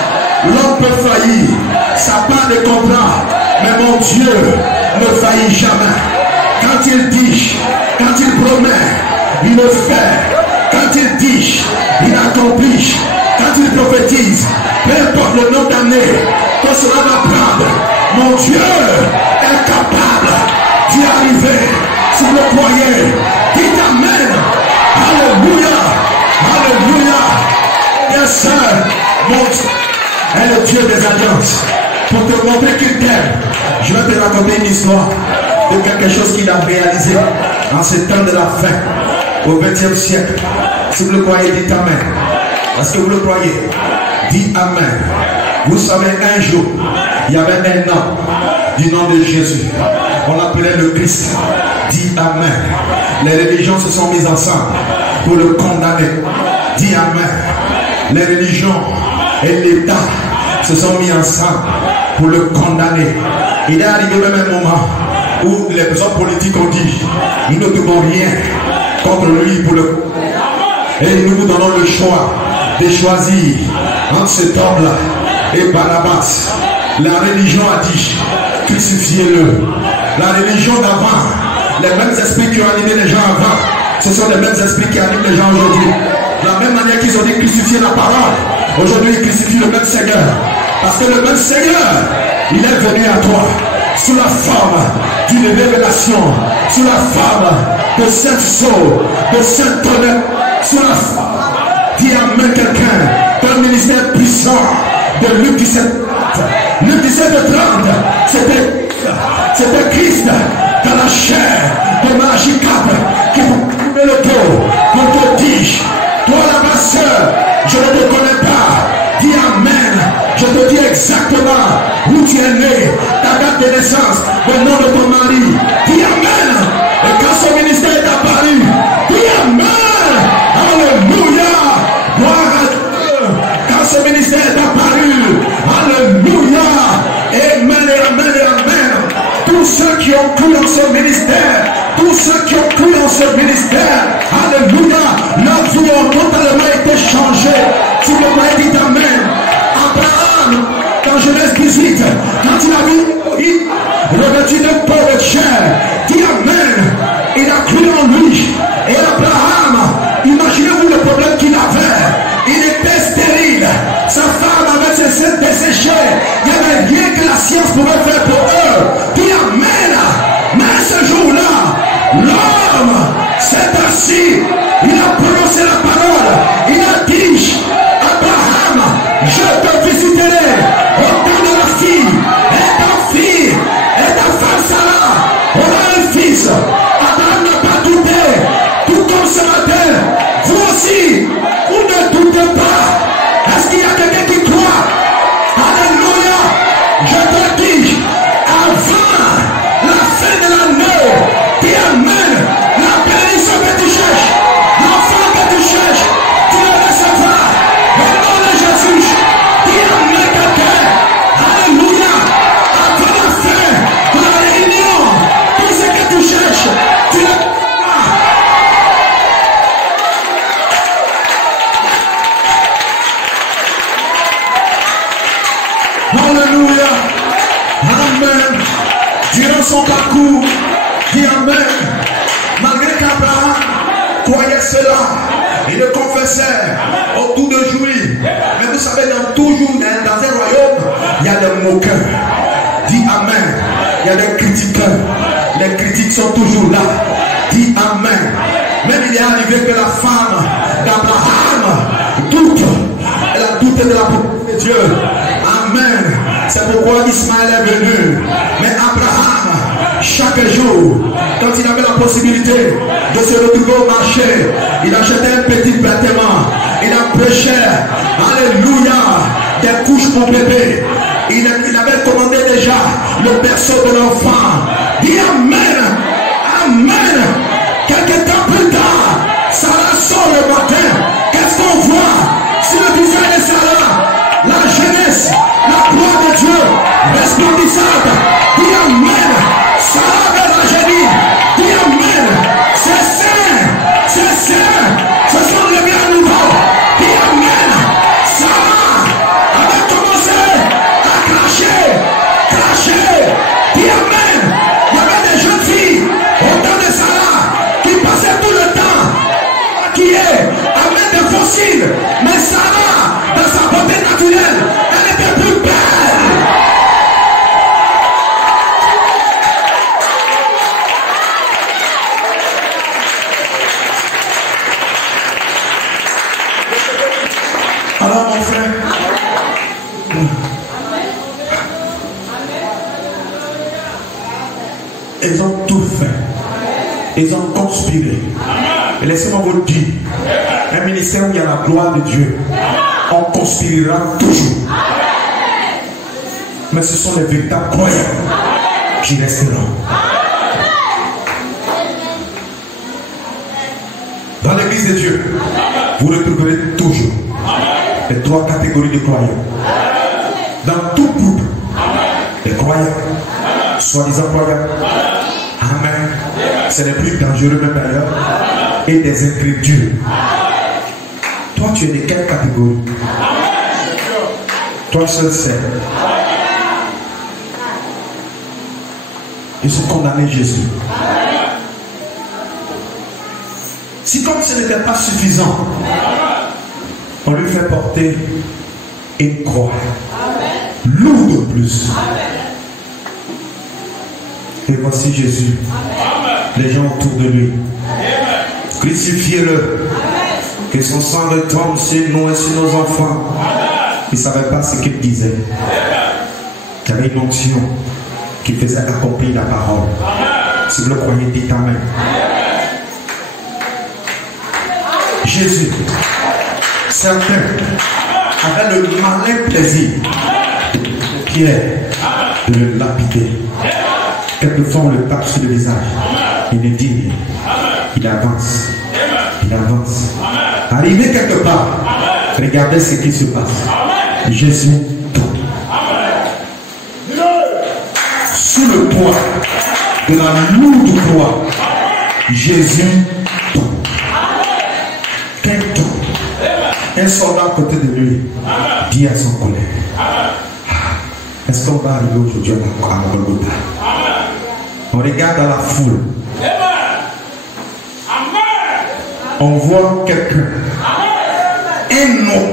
L'homme peut faillir, ça part de contrat, mais mon Dieu ne faillit jamais. Quand il dit, quand il promet, il le fait. Quand il dit, il accomplit. Quand il prophétise, peu importe le nombre d'années que cela va prendre, mon Dieu est capable d'y arriver. Si vous le croyez, dites Amen. Alléluia. Alléluia. Bien sûr, mon Dieu est le Dieu des alliances. Pour te montrer qu'il t'aime, je vais te raconter une histoire de quelque chose qu'il a réalisé en ce temps de la fin, au XXe siècle. Si vous le croyez, dites Amen. Est-ce que vous le croyez? Dites Amen. Vous savez, un jour, il y avait un homme du nom de Jésus. On l'appelait le Christ. Dites Amen. Les religions se sont mises ensemble pour le condamner. Dites Amen. Les religions et l'État se sont mis ensemble pour le condamner. Il est arrivé même un moment où les hommes politiques ont dit, nous ne devons rien contre lui pour le... Et nous vous donnons le choix de choisir entre cet homme-là et Barabbas. La religion a dit, crucifiez-le. La religion d'avant, les mêmes esprits qui ont animé les gens avant, ce sont les mêmes esprits qui animent les gens aujourd'hui. De la même manière qu'ils ont dit crucifier la parole, aujourd'hui ils crucifient le même Seigneur. Parce que le même Seigneur, il est venu à toi sous la forme d'une révélation, sous la forme de cette sceau, de cette tonnerre, sous la forme qui amène quelqu'un d'un ministère puissant de Luc 17. Luc 17:30, c'était Christ dans la chair de Magicap qui vous coupait le dos pour te dire, toi là-bas sœur, je ne te connais pas. Dis Amen. Je te dis exactement où tu es né, ta date de naissance, le nom de ton mari. Dis Amen. Et quand ce ministère est apparu, dis Amen. Alléluia. Gloire à Dieu. Quand ce ministère est apparu, alléluia. Amen et amen et amen. Tous ceux qui ont cru en ce ministère, tous ceux qui ont cru en ce ministère, alléluia, leur vie a totalement été changée. Si vous voyez, dites Amen. Abraham, dans Genèse 18, quand il a vu revêtu de peau de chair, dit Amen, il a cru en lui. Et Abraham, imaginez-vous le problème qu'il avait. Il était stérile. Sa femme avait cessé de dessécher. Il n'y avait rien que la science pouvait faire pour eux. Dit Amen. Mais ce jour-là, l'homme s'est assis. Il a prononcé la parole. Il a dit, Abraham, je te visiterai au temps de la fille. Et ta fille, et ta femme Sarah aura un fils. Abraham n'a pas douté. Tout comme ce matin, vous aussi, vous ne doutez pas. Est-ce qu'il y a quelqu'un qui croit? Alléluia. Je te dis, avant la fin de l'année, dis Amen. La bénédiction que tu cherches, l'enfant que tu cherches, tu le recevras. Au nom de Jésus, dis Amen quelqu'un. Alléluia. Avant la fin de la réunion, tout ce que tu cherches, tu le recevras. Alléluia. Amen. Durant son parcours, dit Amen. Malgré qu'Abraham croyait cela, il le confessait autour de jouir. Mais vous savez, dans un royaume, il y a des moqueurs. Dit Amen. Il y a des critiqueurs. Les critiques sont toujours là. Dit Amen. Même il est arrivé que la femme d'Abraham doute. Elle a douté de la promesse de Dieu. Amen. C'est pourquoi Ismaël est venu. Mais Abraham, chaque jour, quand il avait la possibilité de se retrouver au marché, il achetait un petit vêtement. Il prêchait, alléluia, des couches pour bébé. Il avait commandé déjà le berceau de l'enfant. Dis Amen. Amen. Quelque temps plus tard, Sarah sort le matin. Qu'est-ce qu'on voit sur le visage de Sarah? La jeunesse, la gloire de Dieu, resplendissante. Dis Amen. Sarah avait rajeuni. Dis Amen. C'est saint. C'est saint. Ce sont les biens nouveaux. Dis Amen. Sarah avait commencé à cracher. Cracher. Dis Amen. Il y avait des jeunes filles autour Ils ont tout fait. Ils ont conspiré. Et laissez-moi vous dire, un ministère où il y a la gloire de Dieu, on conspirera toujours. Mais ce sont les véritables croyants qui resteront. Dans l'église de Dieu, vous retrouverez toujours les 3 catégories de croyants. Dans tout groupe, les croyants, soi-disant croyants, amen, c'est les plus dangereux même d'ailleurs, et des incrédules. Toi, tu es de quelle catégorie? Toi seul sais. Ils ont condamné Jésus. Si comme ce n'était pas suffisant, on lui fait porter une croix lourde de plus. Et voici Jésus. Les gens autour de lui. Crucifiez-le. Que son sang retombe sur nous et sur nos enfants. Ils ne savaient pas ce qu'il disait. Il y avait une onction qui faisait accomplir la parole. Si vous le croyez, dites amen. Jésus, certains avaient le malin plaisir de Pierre de le lapider. Quelquefois on le tape sur le visage. Il ne dit rien. Il avance. Il avance. Arrivé quelque part, regardez ce qui se passe. Jésus tombe. Sous le poids de la lourde croix, Jésus tombe. Un soldat à côté de lui dit à son collègue, est-ce qu'on va arriver aujourd'hui à Golgotha? On regarde dans la foule. On voit quelqu'un, un nom,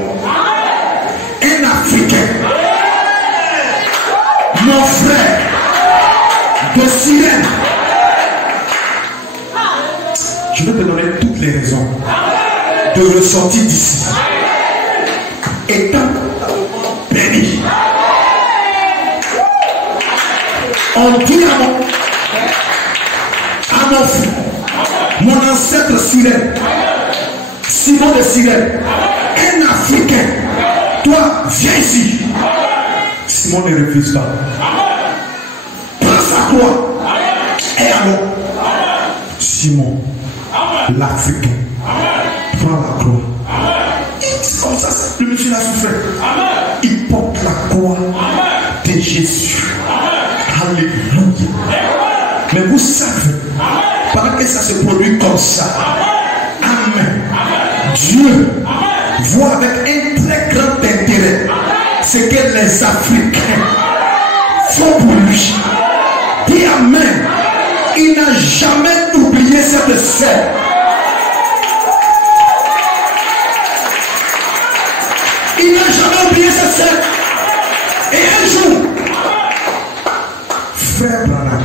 un Africain, mon frère de Sirène. Je vais te donner toutes les raisons de ressortir d'ici étant béni. On dit à mon fils, mon ancêtre Sirène, Simon de Sirène, un Africain, toi viens ici. Simon ne refuse pas. Prends sa croix. Et alors, Simon, l'Africain, prend la croix. C'est comme ça, le monsieur l'a souffert. Il porte la croix de Jésus. Alléluia. Mais vous savez, pendant que ça se produit comme ça, amen, Dieu voit avec un très grand intérêt ce que les Africains font pour lui. Dis amen. Il n'a jamais oublié cette scène. Il n'a jamais oublié cette scène. Et un jour, frère Branham,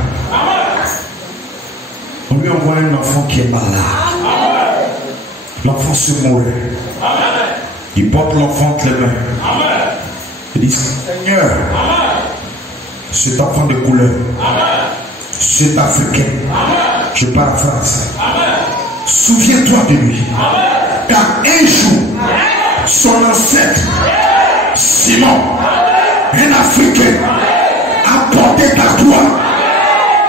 on lui envoie un enfant qui est malade. L'enfant se mourait. Il porte l'enfant entre les mains. Il dit, Seigneur, cet enfant de couleur, cet Africain, je paraphrase, souviens-toi de lui. Car un jour, son ancêtre, Simon, un Africain, a porté ta croix.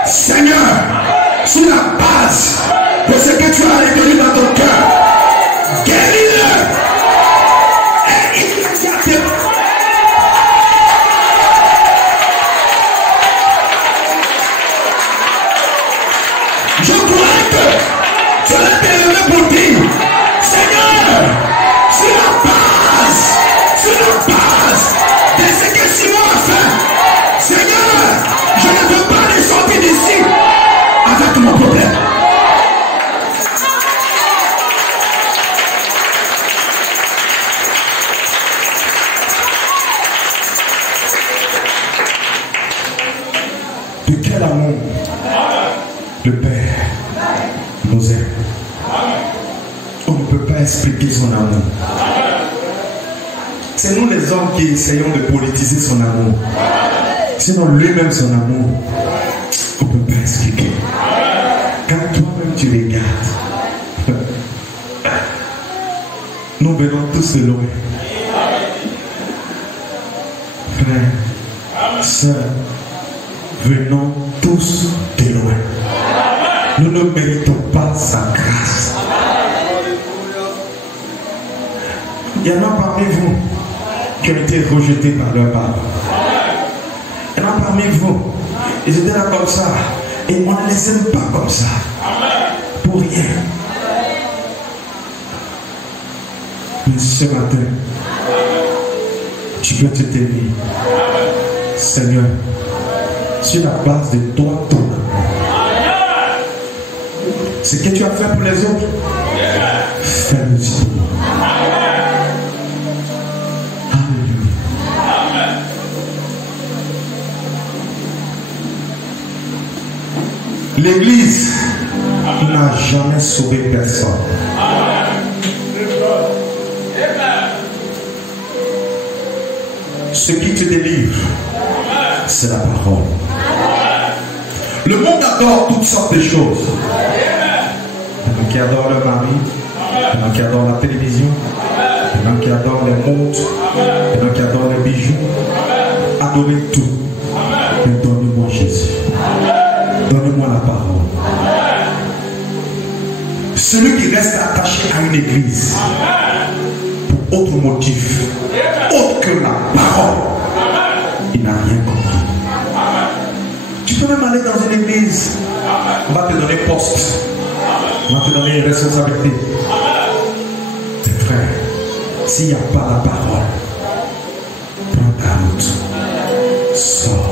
Seigneur, sur la base de ce que tu as retenu dans ton cœur, guéris-le. Et immédiatement, je crois que tu l'as élevé pour dire, Seigneur, sur la base de ce que Simon a fait, Seigneur, je ne veux pas les sortir d'ici avec mon problème. De quel amour le Père nous aime. On ne peut pas expliquer son amour. C'est nous les hommes qui essayons de politiser son amour. Sinon lui-même son amour, qu'on ne peut pas expliquer. Quand toi-même tu regardes, nous venons tous de loin. Frères, sœurs, venons tous de loin. Nous ne méritons pas sa grâce. Il y en a parmi vous qui ont été rejetés par leurs parents. Il y en a parmi vous, ils étaient là comme ça. Et on ne les aime pas comme ça. Pour rien. Mais ce matin, tu peux te tenir. Seigneur, sur la base de toi, ton amour. Ce que tu as fait pour les autres, fais-le aussi pour moi. Alléluia. L'église n'a jamais sauvé personne. Ce qui te délivre, c'est la parole. Le monde adore toutes sortes de choses. Il y en a qui adorent leur mari, il y en a qui adorent la télévision, il y en a qui adorent les montres, il y en a qui adorent les bijoux. Adorez tout. Mais donnez-moi Jésus. Donnez-moi la parole. Celui qui reste attaché à une église pour autre motif, autre que la parole, il n'a rien compris. Tu peux même aller dans une église, on va te donner poste, on va te donner une responsabilité. Mes frères, s'il n'y a pas la parole, prends ta route, sors.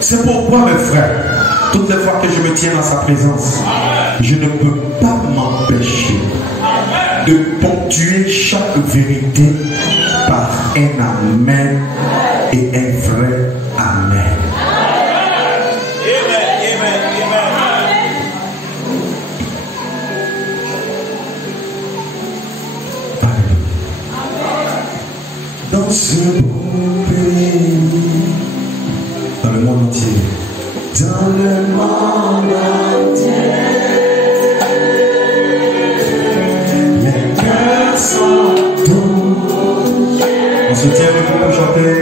C'est pourquoi, mes frères, toutes les fois que je me tiens dans sa présence, je ne peux pas m'empêcher de ponctuer chaque vérité par un amen et un vrai amen. Dans ce beau pays, dans le monde entier, dans le monde entier, les cœurs sont doux. On se tient avec vous pour chanter.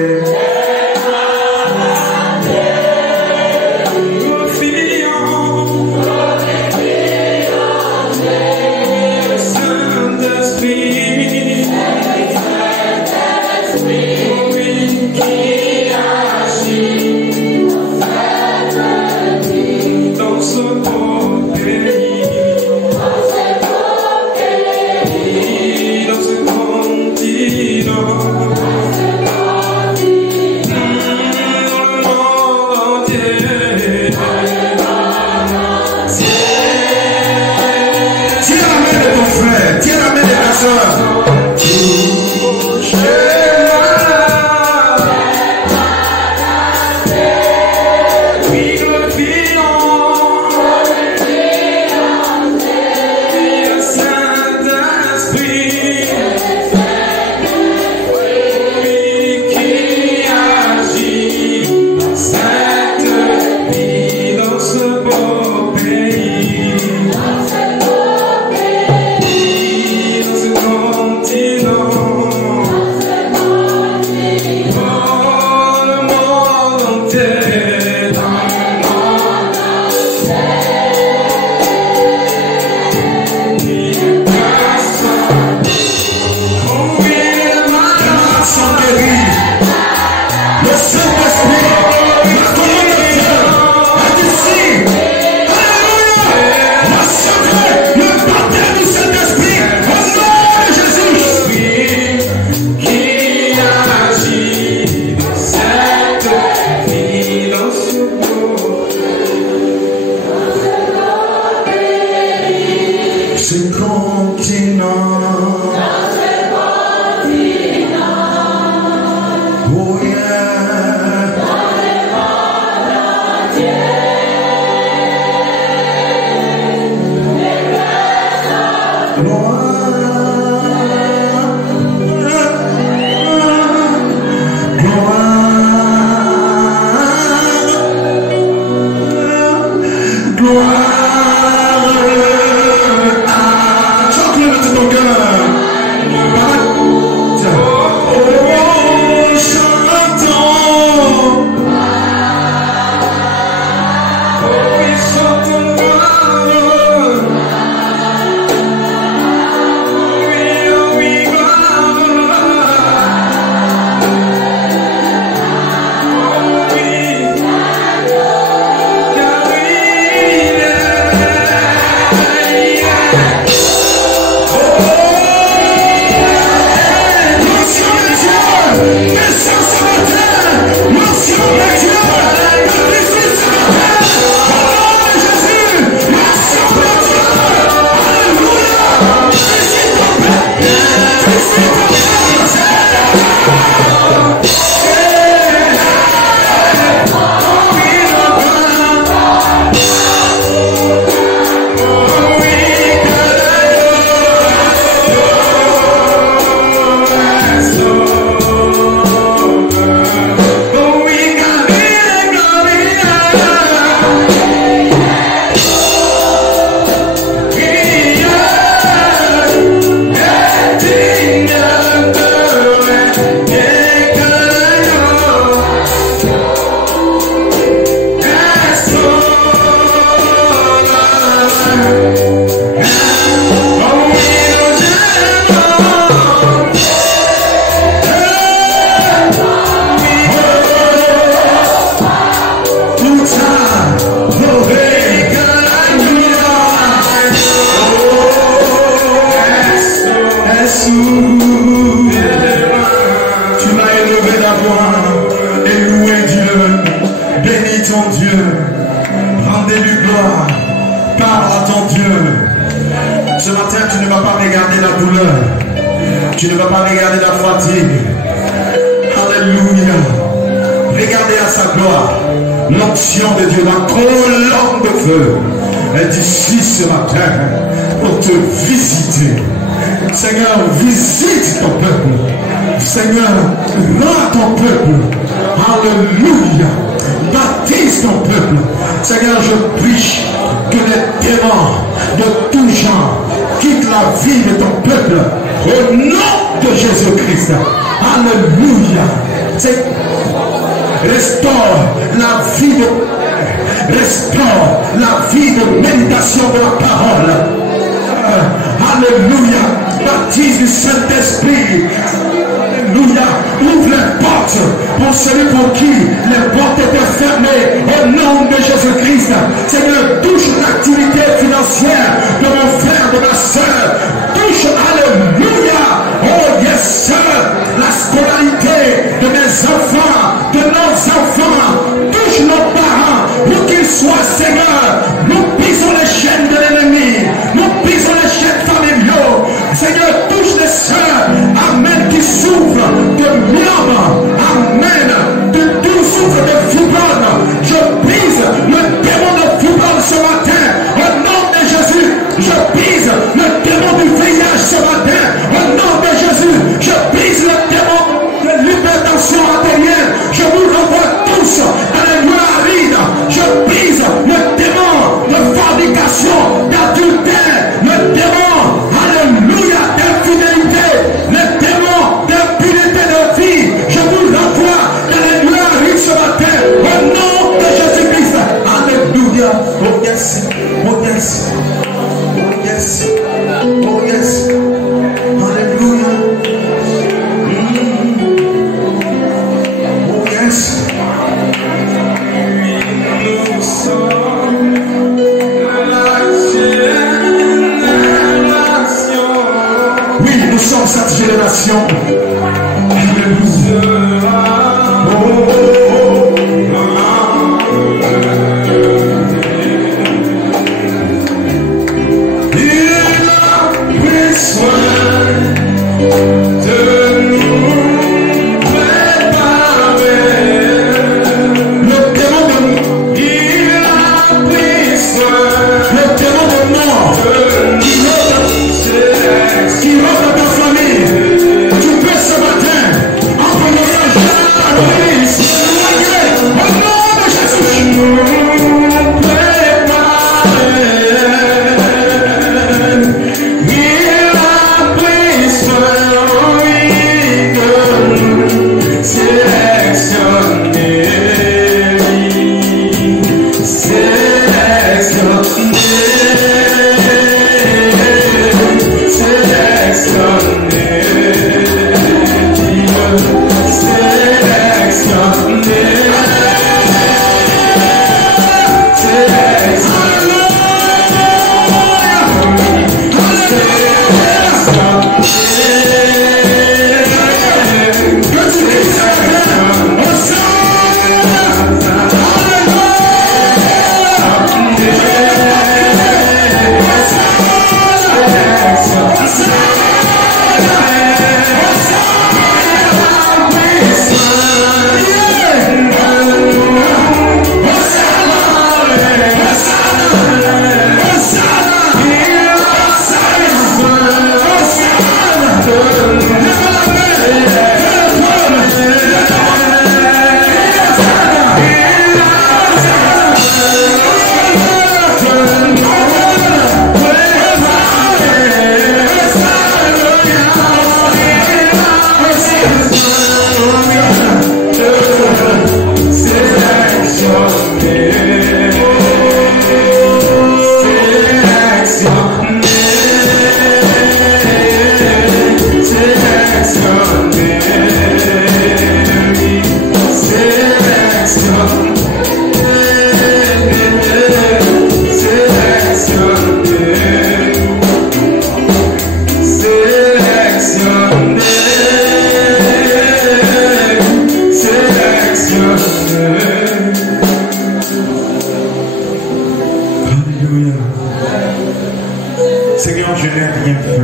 Seigneur, je n'ai rien fait.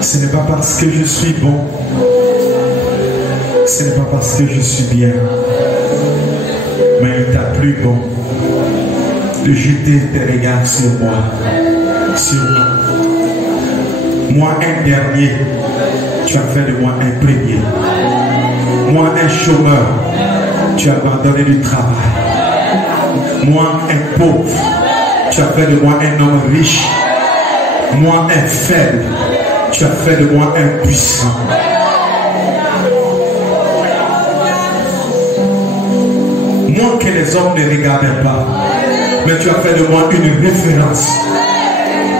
Ce n'est pas parce que je suis bon. Ce n'est pas parce que je suis bien. Mais il t'a plu bon de jeter tes regards sur moi. Sur moi. Moi, un dernier, tu as fait de moi un premier. Moi, un chômeur, tu as abandonné du travail. Moi, un pauvre, tu as fait de moi un homme riche. Moi, un faible, tu as fait de moi un puissant. Moi que les hommes ne regardaient pas, mais tu as fait de moi une référence.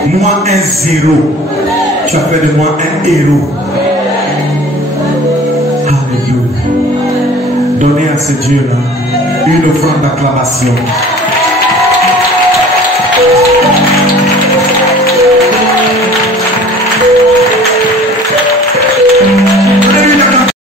Moi, un zéro, tu as fait de moi un héros. Alléluia. Donnez à ce Dieu-là une offrande d'acclamation.